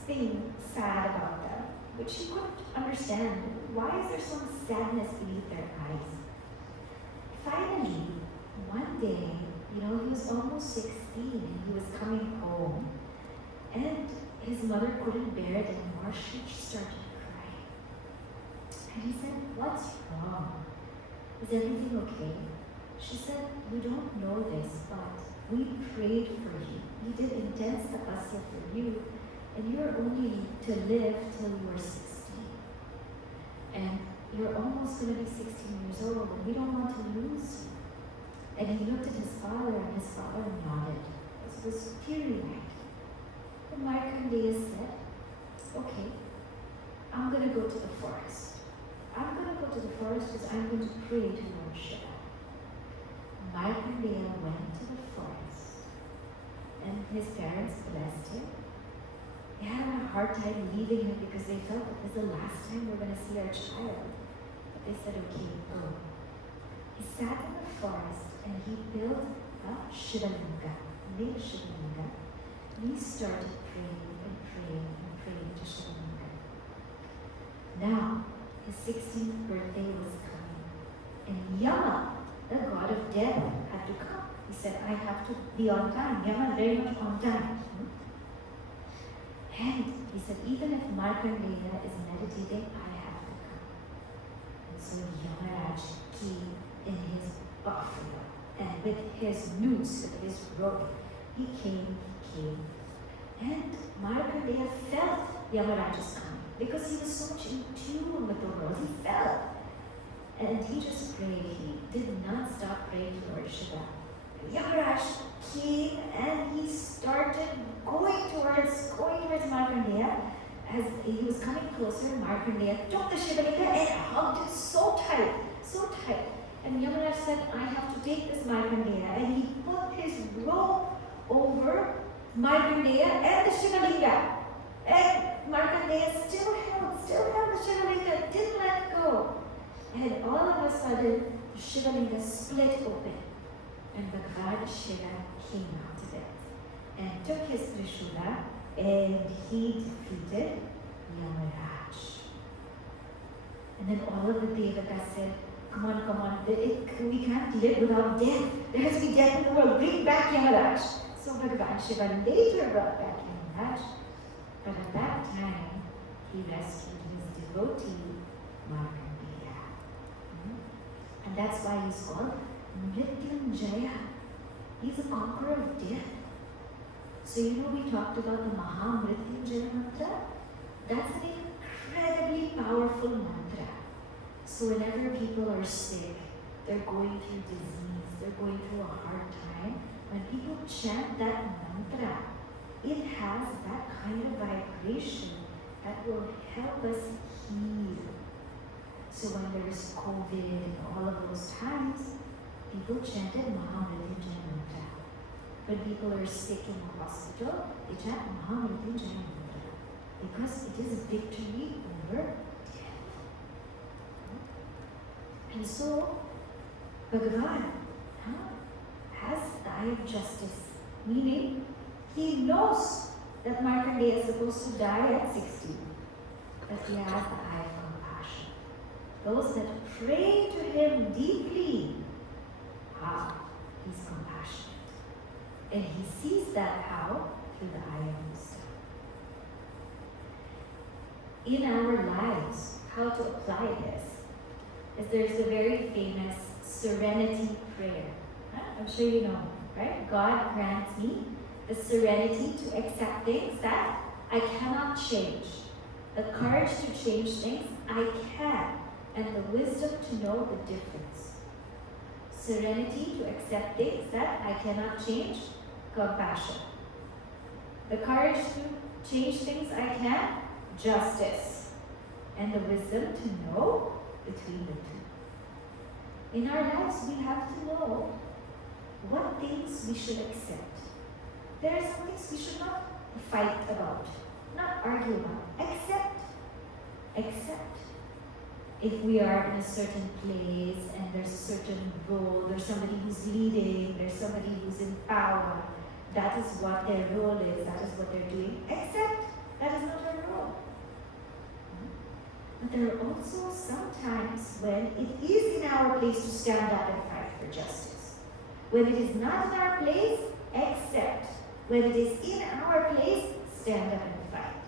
being sad about them, which he couldn't understand. Why is there some sadness beneath their eyes? Finally, one day, he was almost 16 and he was coming home, and his mother couldn't bear it anymore. She started crying. And he said, "What's wrong? Is everything okay?" She said, "We don't know this, but we prayed for you. We did intense tapasya for you, and you're only to live till you are 16. And you're almost going to be 16 years old, and we don't want to lose you." And he looked at his father, and his father nodded. It was teary-eyed. And Markandeya said, "Okay, I'm going to go to the forest. I'm going to go to the forest because I'm going to pray to Lord Shiva." Markandeya went to the forest, and his parents blessed him. They had a hard time leaving him because they felt that this is the last time we're going to see our child. But they said, "Okay, go." He sat in the forest and he built a Shivalinga, made a Shivalinga. And he started praying and praying and praying to Shivalinga. Now, his 16th birthday was coming, and Yama, the god of death, had to come. He said, I have to be on time. Yama is very much on time. And he said, even if Markandeya is meditating, I have to come. And so Yamaraj came in his buffalo, and with his noose, with his rope, he came. And Markandeya felt Yamaraj's coming, because he was so much in tune with the world. He felt. And he just prayed. He did not stop praying to Lord Shiva. Yamaraj came and he started going towards Markandeya. As he was coming closer, Markandeya took the Shivalinga and hugged it so tight. And Yamaraj said, I have to take this Markandeya. And he put his robe over Markandeya and the Shivalinga. And Markandeya still held the Shivalinga, didn't let go. And all of a sudden, the Shivalinga split open. And Bhagavad Shiva came out of it and took his Trishula and he defeated Yamaraj. And then all of the Devatas said, come on, we can't live without death. There has to be death in the world. Bring back Yamaraj. So Bhagavad Shiva later brought back Yamaraj. But at that time, he rescued his devotee, Markandeya. And that's why he's called Mrityunjaya. He's a conqueror of death. So we talked about the Maha Mrityunjaya mantra. That's an incredibly powerful mantra. So whenever people are sick, they're going through disease, they're going through a hard time, when people chant that mantra, it has that kind of vibration that will help us heal. So when there's COVID and all of those times, people chanted Mahamrityunjaya mantra. When people are sick in the hospital, they chant Mahamrityunjaya mantra because it is a victory over death. And so, Bhagavan has the eye of justice, meaning he knows that Markandeya is supposed to die at 60, but he has the eye of compassion. Those that pray to him deeply, he's compassionate. And he sees that how? Through the eye of wisdom. In our lives, how to apply this is there's a very famous serenity prayer. I'm sure you know, right? God grants me the serenity to accept things that I cannot change, the courage to change things I can, and the wisdom to know the difference. Serenity to accept things that I cannot change, compassion. The courage to change things I can, justice. And the wisdom to know between the two. In our lives, we have to know what things we should accept. There are some things we should not fight about, not argue about. Accept. If we are in a certain place and there's a certain role, there's somebody who's leading, there's somebody who's in power, that is what their role is, that is what they're doing. Accept, that is not our role. But there are also some times when it is in our place to stand up and fight for justice. When it is not in our place, accept. When it is in our place, stand up and fight.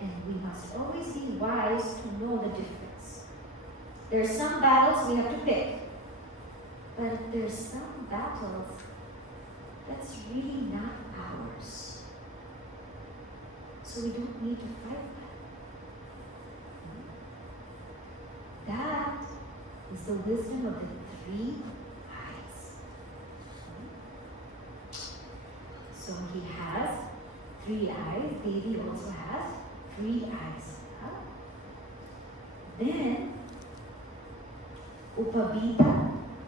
And we must always be wise to know the difference. There are some battles we have to pick. But there are some battles that's really not ours. So we don't need to fight them. That is the wisdom of the three eyes. So he has 3 eyes. Devi also has 3 eyes. Then Upabita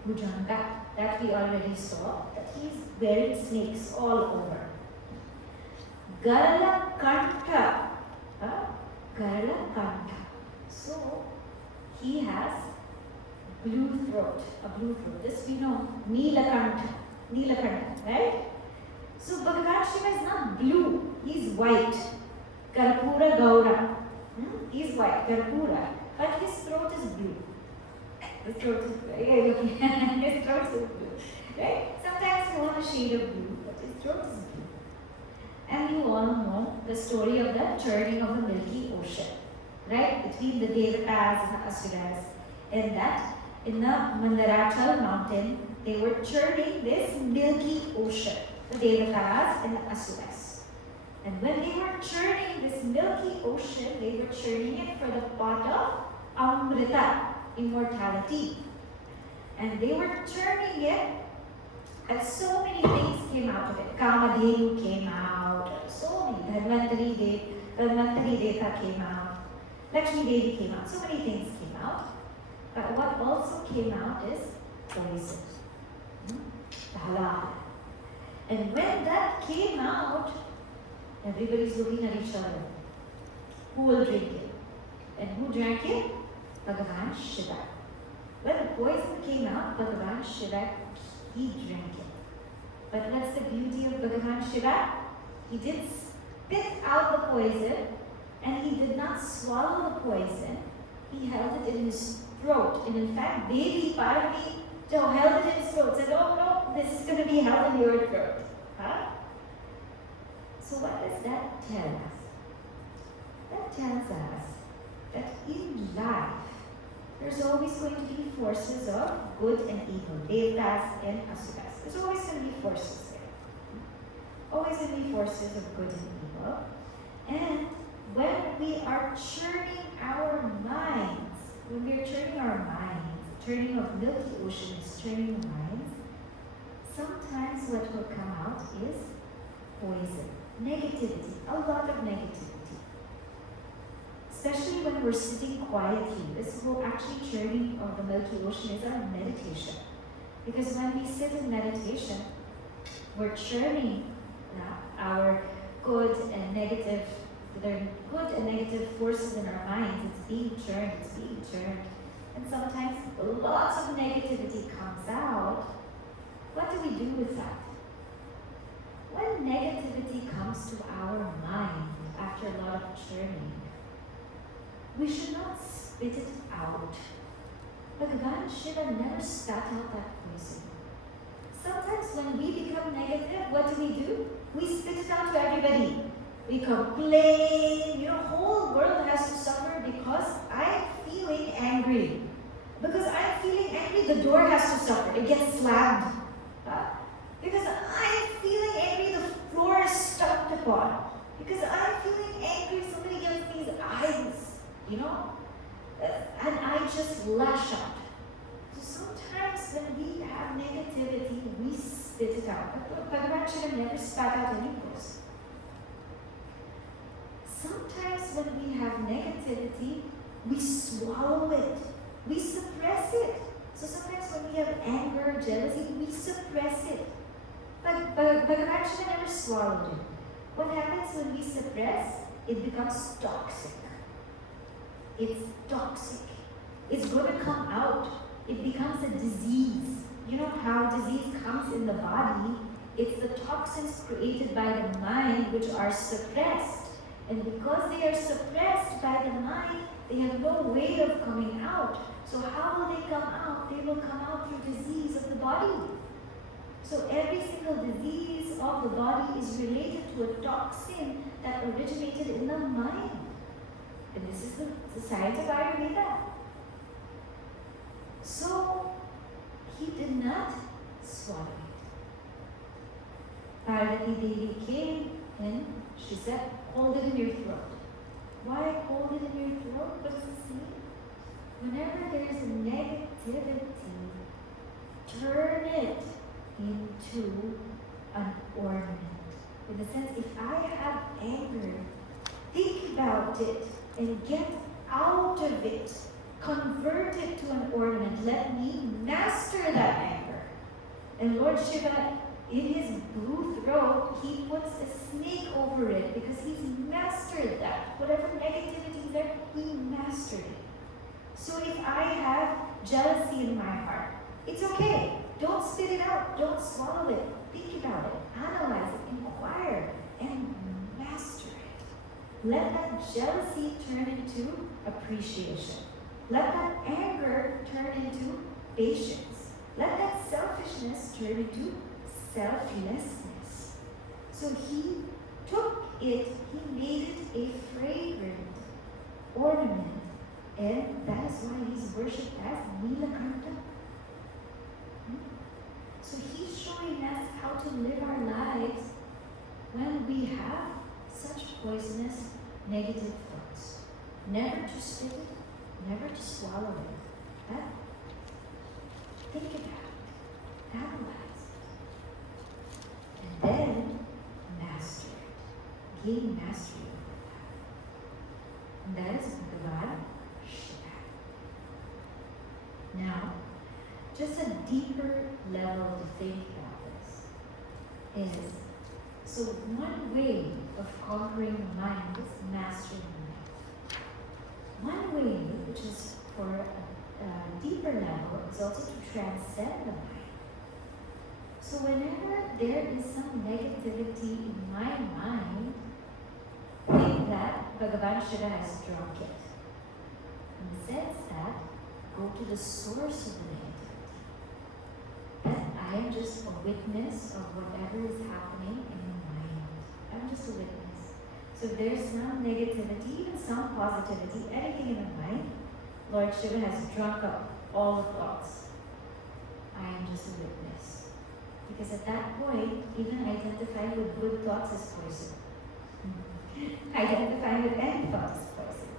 Bhujanga, that we already saw, that he's wearing snakes all over. Garala Kanta. Garala Kanta. So he has blue throat, a blue throat. This we know, Neelakanta, right? So Bhagavan Shiva is not blue, he's white. Karpura Gaura. He's white, Karpura. But his throat is blue. His throat is blue. His throat is blue. Right? Sometimes you want a shade of blue, but his throat is blue. And you all know the story of the churning of the Milky Ocean. Right? Between the Devatas and the Asuras. And that, in the Mandarachal mountain, they were churning this Milky Ocean. The Devatas and the Asuras. And when they were churning this Milky Ocean, they were churning it for the pot of Amrita, immortality. And they were churning it, and so many things came out of it. Kamadhenu came out, so many. Dhanvantari Deva came out, Lakshmi Devi came out, so many things came out. But what also came out is poison, the halal. And when that came out, everybody's looking at each other. Who will drink it? And who drank it? Bhagavan Shiva. When the poison came out, Bhagavan Shiva, he drank it. But what's the beauty of Bhagavan Shiva? He did spit out the poison, and he did not swallow the poison. He held it in his throat. And in fact, Devi Parvati held it in his throat. Said, oh no, this is going to be held in your throat. Huh? So what does that tell us? That tells us that in life, there's always going to be forces of good and evil, Devtas and Asuras. There's always going to be forces there. Always going to be forces of good and evil. And when we are churning our minds, when we are churning our minds, churning of Milky Ocean is churning the minds, sometimes what will come out is poison, negativity, a lot of negativity. Especially when we're sitting quietly. This whole actually churning of the Milky Ocean is our meditation. Because when we sit in meditation, we're churning our good and negative, there are good and negative forces in our minds. It's being churned, And sometimes lots of negativity comes out. What do we do with that? When negativity comes to our mind after a lot of churning, we should not spit it out. Bhagavan Shiva never spat out that poison. Sometimes when we become negative, what do? We spit it out to everybody. We complain. The whole world has to suffer because I'm feeling angry. Because I'm feeling angry, the door has to suffer. It gets slammed. Because I'm feeling angry, the floor is stepped upon. Because I'm feeling angry, somebody gives me the eyes. And I just lash out. So sometimes when we have negativity, we spit it out. But Bhagavan Shiva never spat out any poison. Sometimes when we have negativity, we swallow it. We suppress it. So sometimes when we have anger, jealousy, we suppress it. But Bhagavan Shiva never swallowed it. What happens when we suppress? It becomes toxic. It's toxic. It's going to come out. It becomes a disease. You know how disease comes in the body? It's the toxins created by the mind which are suppressed. And because they are suppressed by the mind, they have no way of coming out. So how will they come out? They will come out through disease of the body. So every single disease of the body is related to a toxin that originated in the mind. And this is the science of Ayurveda. So he did not swallow it. Parvati Devi came and she said, hold it in your throat. Why hold it in your throat? What does this mean? Whenever there is negativity, turn it into an ornament. In the sense, if I have anger, think about it and get out of it. Convert it to an ornament. Let me master that anger. And Lord Shiva, in his blue throat, he puts a snake over it because he's mastered that. Whatever negativity is there, he mastered it. So if I have jealousy in my heart. It's okay. Don't spit it out. Don't swallow it. Think about it. Analyze it. Inquire. And master it. Let that jealousy turn into appreciation. Let that anger turn into patience. Let that selfishness turn into selflessness. So he took it, he made it a fragrant ornament. And that is why he's worshipped as Nilakanta. So he's showing us how to live our lives when we have such poisonous, negative thoughts. Never to spit it, never to swallow it. But think about it, analyze it, and then master it. Gain mastery over that. And that is Bhagavan Shiva. Now, just a deeper level to think about this is, so one way of conquering the mind is mastering the mind. One way, which is for a deeper level, is also to transcend the mind. So whenever there is some negativity in my mind, think that Bhagavan Shiva has drunk it. In the sense that, go to the source of the negativity. That I am just a witness of whatever is happening in the mind. I'm just a witness. So if there's some negativity, even some positivity, anything in the mind, Lord Shiva has drunk up all the thoughts. I am just a witness. Because at that point, even identifying with good thoughts is poison. Identifying with any thoughts is poison.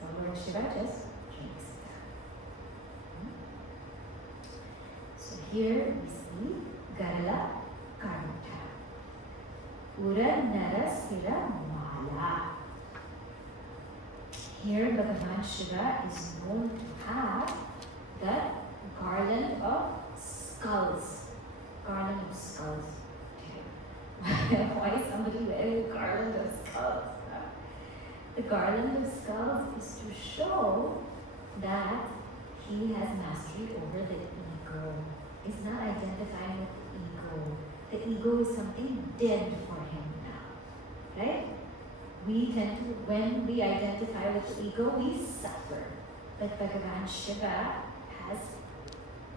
So Lord Shiva just drinks it down. So here we see Garala Karta. Ura Nara Sira Mala. Here Bhagavan Shiva is known to have the garland of skulls. Garland of skulls. Why is somebody wearing a garland of skulls? The garland of skulls is to show that he has mastery over the ego. He's not identifying with the ego. The ego is something dead for him now. Right? We tend to, when we identify with the ego, we suffer. But Bhagavan Shiva has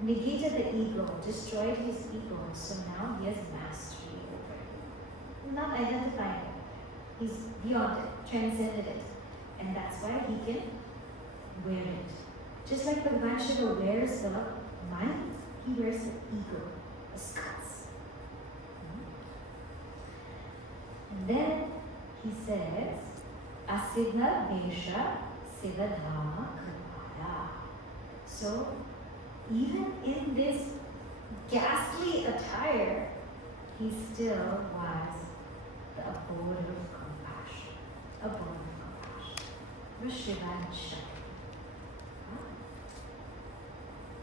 negated the ego, destroyed his ego, so now he has mastery over it. Not identifying it. He's beyond it, transcended it. And that's why he can wear it. Just like Bhagavan Shiva wears the mind, he wears the ego, the skulls. And then he says, Asidha Vesha Sivadhama Kripaya. So, even in this ghastly attire, he still was the abode of compassion. Abode of compassion. Shiva and Shakti.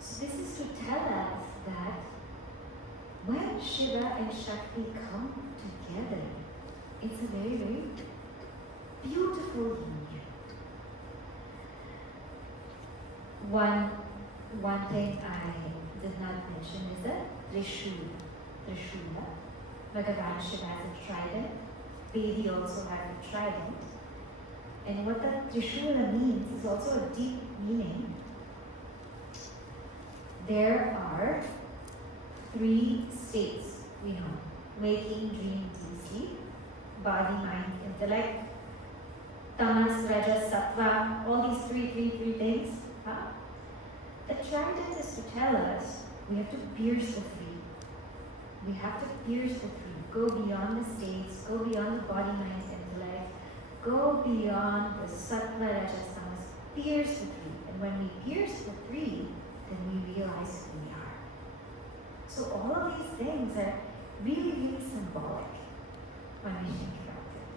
So this is to tell us that when Shiva and Shakti come together, it's a very, very beautiful union. One thing I did not mention is the Trishula. Trishula. Bhagavan Shiva has a trident. Devi also has a trident. And what the Trishula means is also a deep meaning. There are 3 states we know. Waking, dream, deep sleep. Body, mind, intellect. Tamas, Rajas, Sattva. All these three things. The trident is to tell us we have to pierce the 3. We have to pierce the 3. Go beyond the states, go beyond the body, mind, intellect, go beyond the sattva, rajas, tamas, pierce the 3. And when we pierce the 3, then we realize who we are. So all of these things are really, really symbolic when we think about it.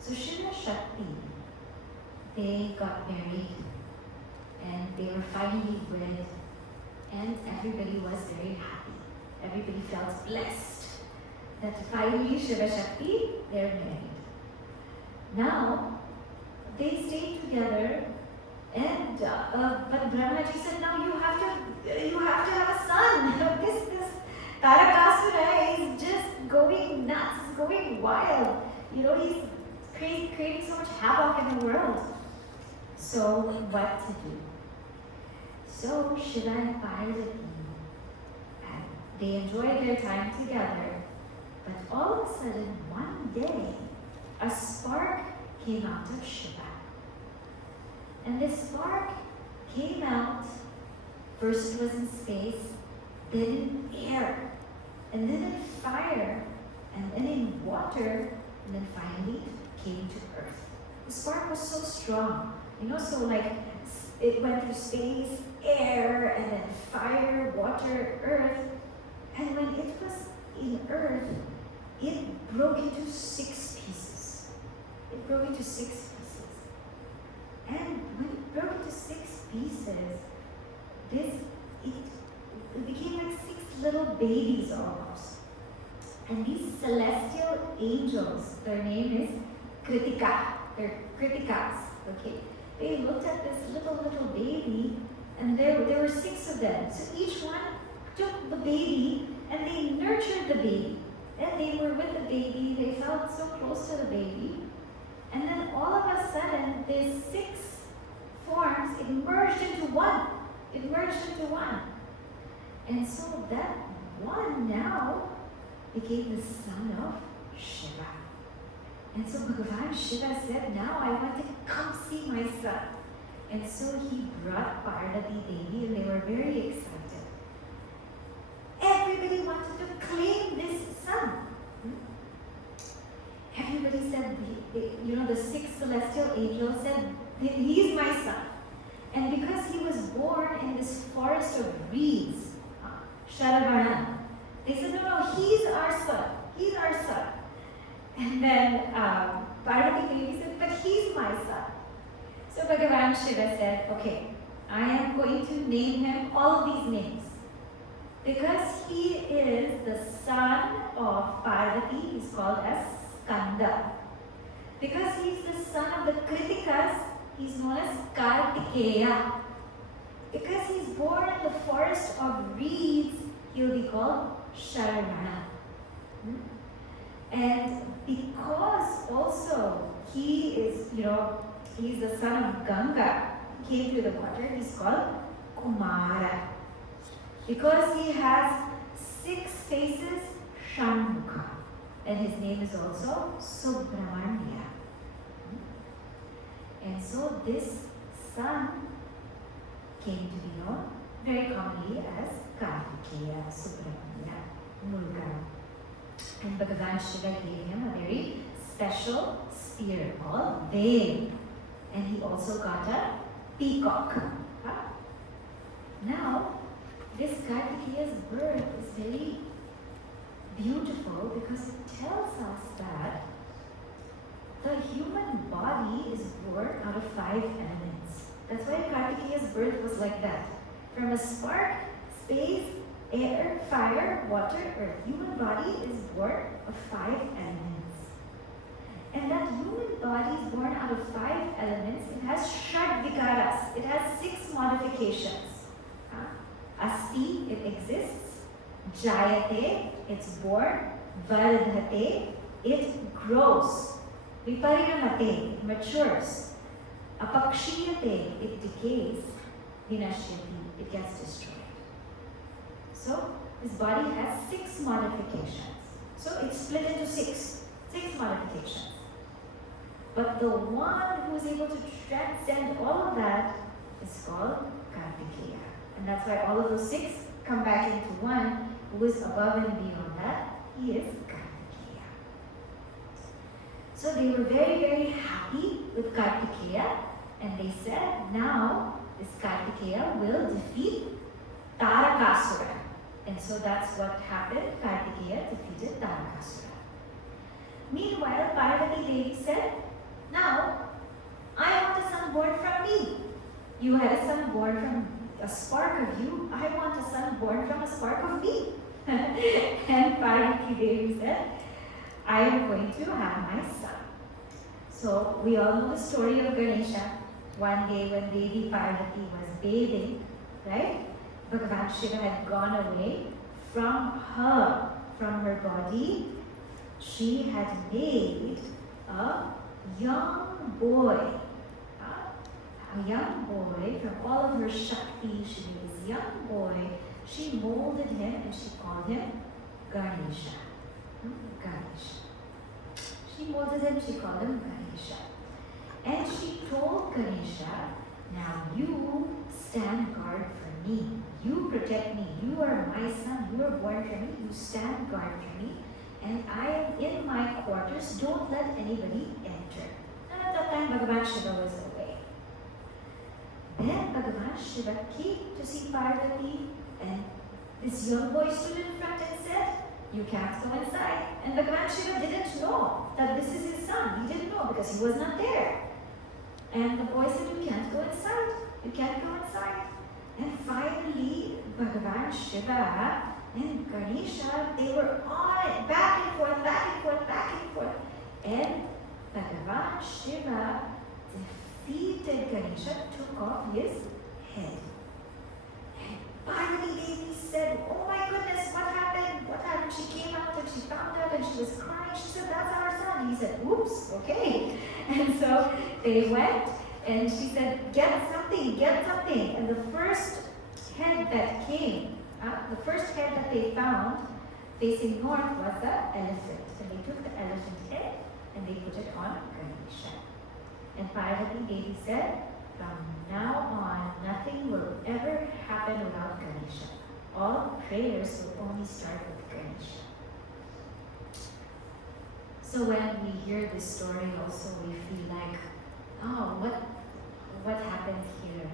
So Shiva-Shakti, they got married and they were finally wed, and everybody was very happy. Everybody felt blessed that finally Shiva-Shakti, they're married. Now, they stayed together And but Brahmaji said, no, you have to have a son. This Tarakasura is just going nuts, is going wild. He's creating so much havoc in the world. So what to do? So Shiva and Parvati, they enjoyed their time together, but all of a sudden one day a spark came out of Shiva. And this spark came out, first it was in space, then in air, and then in fire, and then in water, and then finally it came to earth. The spark was so strong, so like it went through space, air, and then fire, water, earth, and when it was in earth, it broke into 6 pieces. It broke into 6 pieces. And when it broke into 6 pieces, it became like 6 little babies almost. And these celestial angels, their name is Kritika. They're Kritikas, okay? They looked at this little baby, and there were 6 of them. So each one took the baby and they nurtured the baby. And they were with the baby, they felt so close to the baby. And then all of a sudden, these 6 forms, it merged into one. It merged into one. And so that one now became the son of Shiva. And so Bhagavan Shiva said, now I want to come see my son. And so he brought Parvati Devi, and they were very excited. Everybody wanted to claim this son. Everybody said, the 6 celestial angels said, he's my son. And because he was born in this forest of reeds, Sharavana, they said, no, he's our son. He's our son. And then Parvati Devi said, but he's my son. So Bhagavan Shiva said, okay, I am going to name him all of these names. Because he is the son of Parvati, he's called as Skanda. Because he's the son of the Kritikas, he's known as Kartikeya. Because he's born in the forest of reeds, he'll be called Sharavana. And because also he is, he's the son of Ganga, came through the water, he's called Kumara. Because he has 6 faces, Shanmukha. And his name is also Subramanya. And so this son came to be known very commonly as Kartikeya, Subramanya, Mulga. And Bhagavan Shiva gave him a very special spear called Veil. And he also got a peacock. Now, this Kartikeya's birth is very beautiful because it tells us that the human body is born out of 5 elements. That's why Kartikeya's birth was like that. From a spark, space, air, fire, water, earth. Human body is born of 5 elements. And that human body is born out of 5 elements. It has Shad Vikaras. It has 6 modifications. Asti, it exists. Jayate, it's born. Vardhate, it grows. Viparinamate, it matures. Apakshiyate, it decays. Vinashyati, it gets destroyed. So, this body has 6 modifications. So, it's split into 6 modifications. But the one who is able to transcend all of that is called Kartikeya. And that's why all of those 6 come back into one who is above and beyond that. He is Kartikeya. So they were very, very happy with Kartikeya, and they said, now this Kartikeya will defeat Tarakasura. And so that's what happened. Kartikeya defeated Tarakasura. Meanwhile, Parvati Devi said, now I want a son born from me. You had a son born from a spark of you. I want a son born from a spark of me. And Parvati Devi said, I am going to have my son. So we all know the story of Ganesha. one day when Devi Parvati was bathing, right? Bhagavan Shiva had gone away from her body. She had made a young boy, from all of her Shakti. She made this young boy. She molded him and she called him Ganesha. Ganesha. She molded him, she called him Ganesha. And she told Ganesha, now you stand guard for me. You protect me. You are my son. You are born for me. You stand guard for me. And I am in my quarters. Don't let anybody enter. And at that time, Bhagavan Shiva was away. Then Bhagavan Shiva came to see Parvati, and this young boy stood in front and said, you can't go inside. And Bhagavan Shiva didn't know that this is his son. He didn't know because he was not there. And the boy said, you can't go inside. You can't go inside. And finally, Bhagavan Shiva and Ganesha, they were on it, back and forth, back and forth, back and forth. And Bhagavan Shiva defeated Ganesha, took off his head. And Parvati Devi said, oh my goodness, what happened? What happened? She came out and she found out and she was crying. She said, that's our son. He said, oops, okay. And so they went and she said, get something, get something. And the first head that came, the first head that they found facing north was the elephant. And they took the elephant head and they put it on Ganesha. And Parvati Devi said, from now on, nothing will ever happen without Ganesha. All prayers will only start with Ganesha. So when we hear this story also, we feel like, oh, what happened here?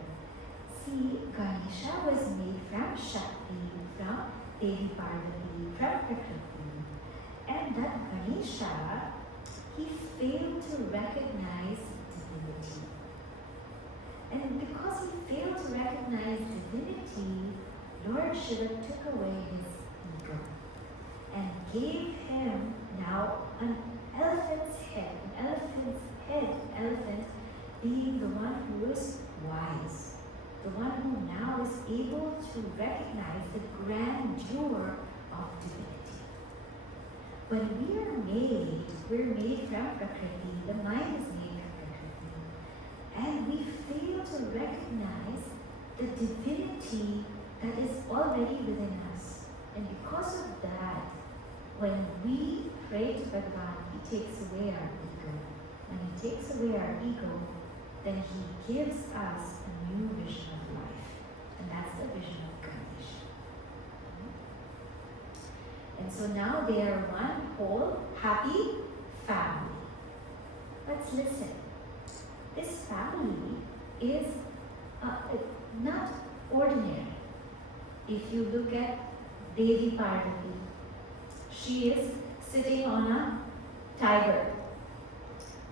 See, Ganesha was made from Shakti, from Devi Parvati, from Prakriti. And that Ganesha, he failed to recognize divinity. And because he failed to recognize divinity, Lord Shiva took away his ego and gave him now an elephant's head. An elephant's head, an elephant being the one who is wise, the one who now is able to recognize the grandeur of divinity. When we're made from Prakriti, the mind is made from Prakriti, and we fail to recognize the divinity that is already within us. And because of that, when we pray to Bhagavan, he takes away our ego. When he takes away our ego, then he gives us a new vision of life. And that's the vision of Ganesha. And so now they are one whole happy family. Let's listen. This family is not ordinary. If you look at Devi Parvati, she is sitting on a tiger.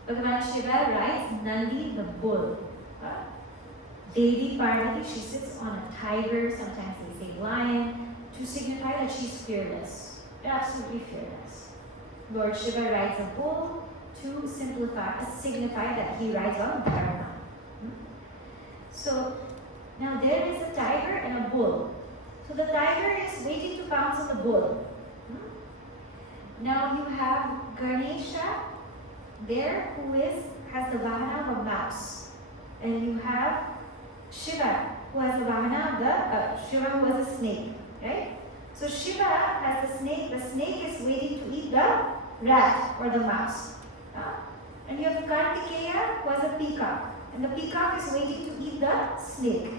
Bhagavan Shiva rides Nandi the bull. Devi Parvati, she sits on a tiger, sometimes they say lion, to signify that she's fearless, absolutely fearless. Lord Shiva rides a bull to signify that he rides on Dharma. So now there is a tiger and a bull. So the tiger is waiting to pounce on the bull. Now you have Ganesha there who has the vahana of a mouse. And you have Shiva who has the vahana of Shiva who has a snake. Right? So Shiva has the snake is waiting to eat the rat or the mouse. And you have Kartikeya who has a peacock. And the peacock is waiting to eat the snake.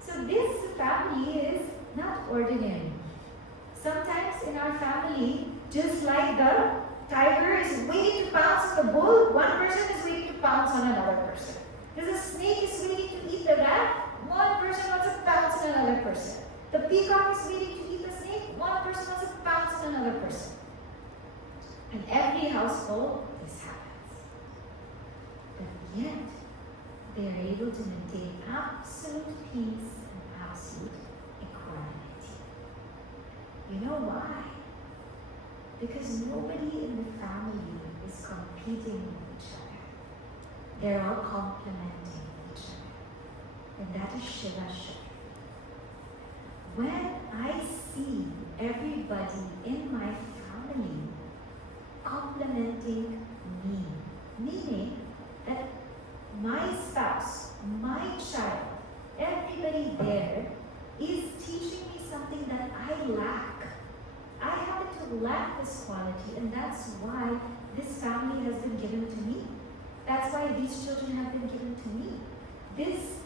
So this family is not ordinary. Sometimes in our family, just like the tiger is waiting to pounce on the bull, one person is waiting to pounce on another person. Because the snake is waiting to eat the rat, one person wants to pounce on another person. The peacock is waiting to eat the snake, one person wants to pounce on another person. In every household, this happens. But yet, they are able to maintain absolute peace and absolute equanimity. You know why? Because nobody in the family is competing with each other. They're all complementing each other. And that is Shiva-Shakti. When I see everybody in my family complementing me, meaning that my spouse, my child, everybody there is teaching me something that I lack. I happen to lack this quality, and that's why this family has been given to me. That's why these children have been given to me. This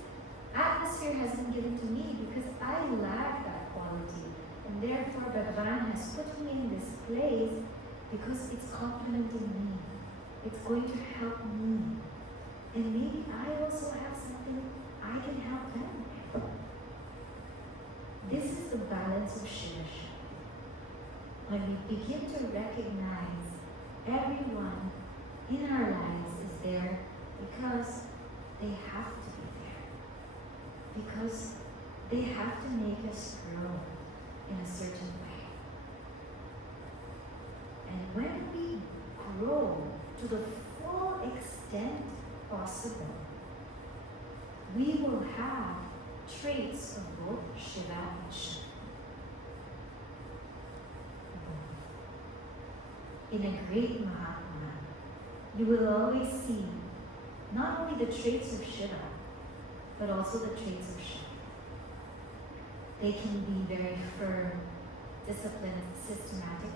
atmosphere has been given to me because I lack that quality. And therefore, Bhagavan has put me in this place because it's complementing me. It's going to help me. And maybe I also have something I can help them with. This is the balance of Shiva-Shakti. When we begin to recognize everyone in our lives is there because they have to be there. Because they have to make us grow in a certain way. And when we grow to the full extent possible, we will have traits of both Shiva and Shakti. In a great Mahatma, you will always see not only the traits of Shiva, but also the traits of Shakti. They can be very firm, disciplined, systematic,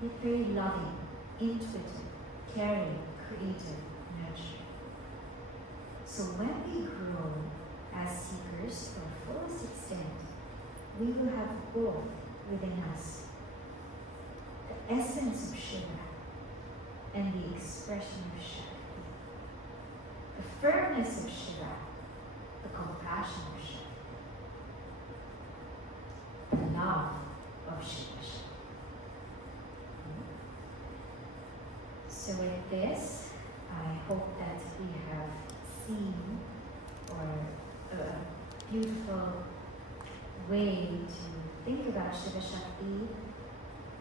yet very loving, intuitive, caring, creative, nurturing. So when we grow as seekers to our fullest extent, we will have both within us. The essence of Shiva and the expression of Shakti. The firmness of Shiva, the compassion of Shakti. The love of Shiva-Shakti. So with this, I hope that we have seen or a beautiful way to think about Shiva-Shakti,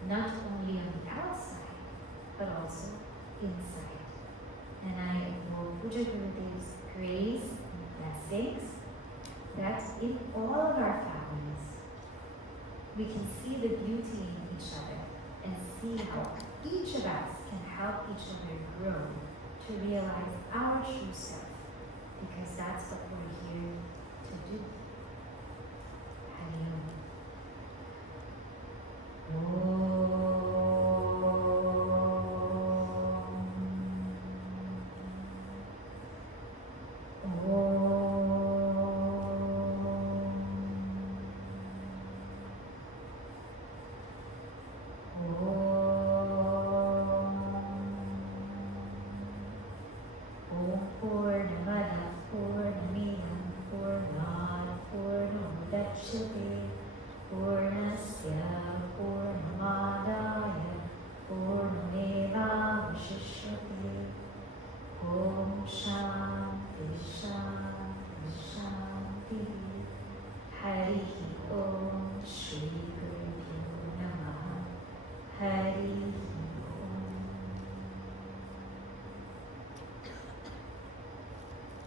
not only on the outside, but also inside. And I invoke Puja Gurudev's grace and blessings that in all of our families, we can see the beauty in each other and see how each of us can help each other grow to realize our true self, because that's what we're here to do. Hari Om. Purnamidam Purnat Purnamudachyate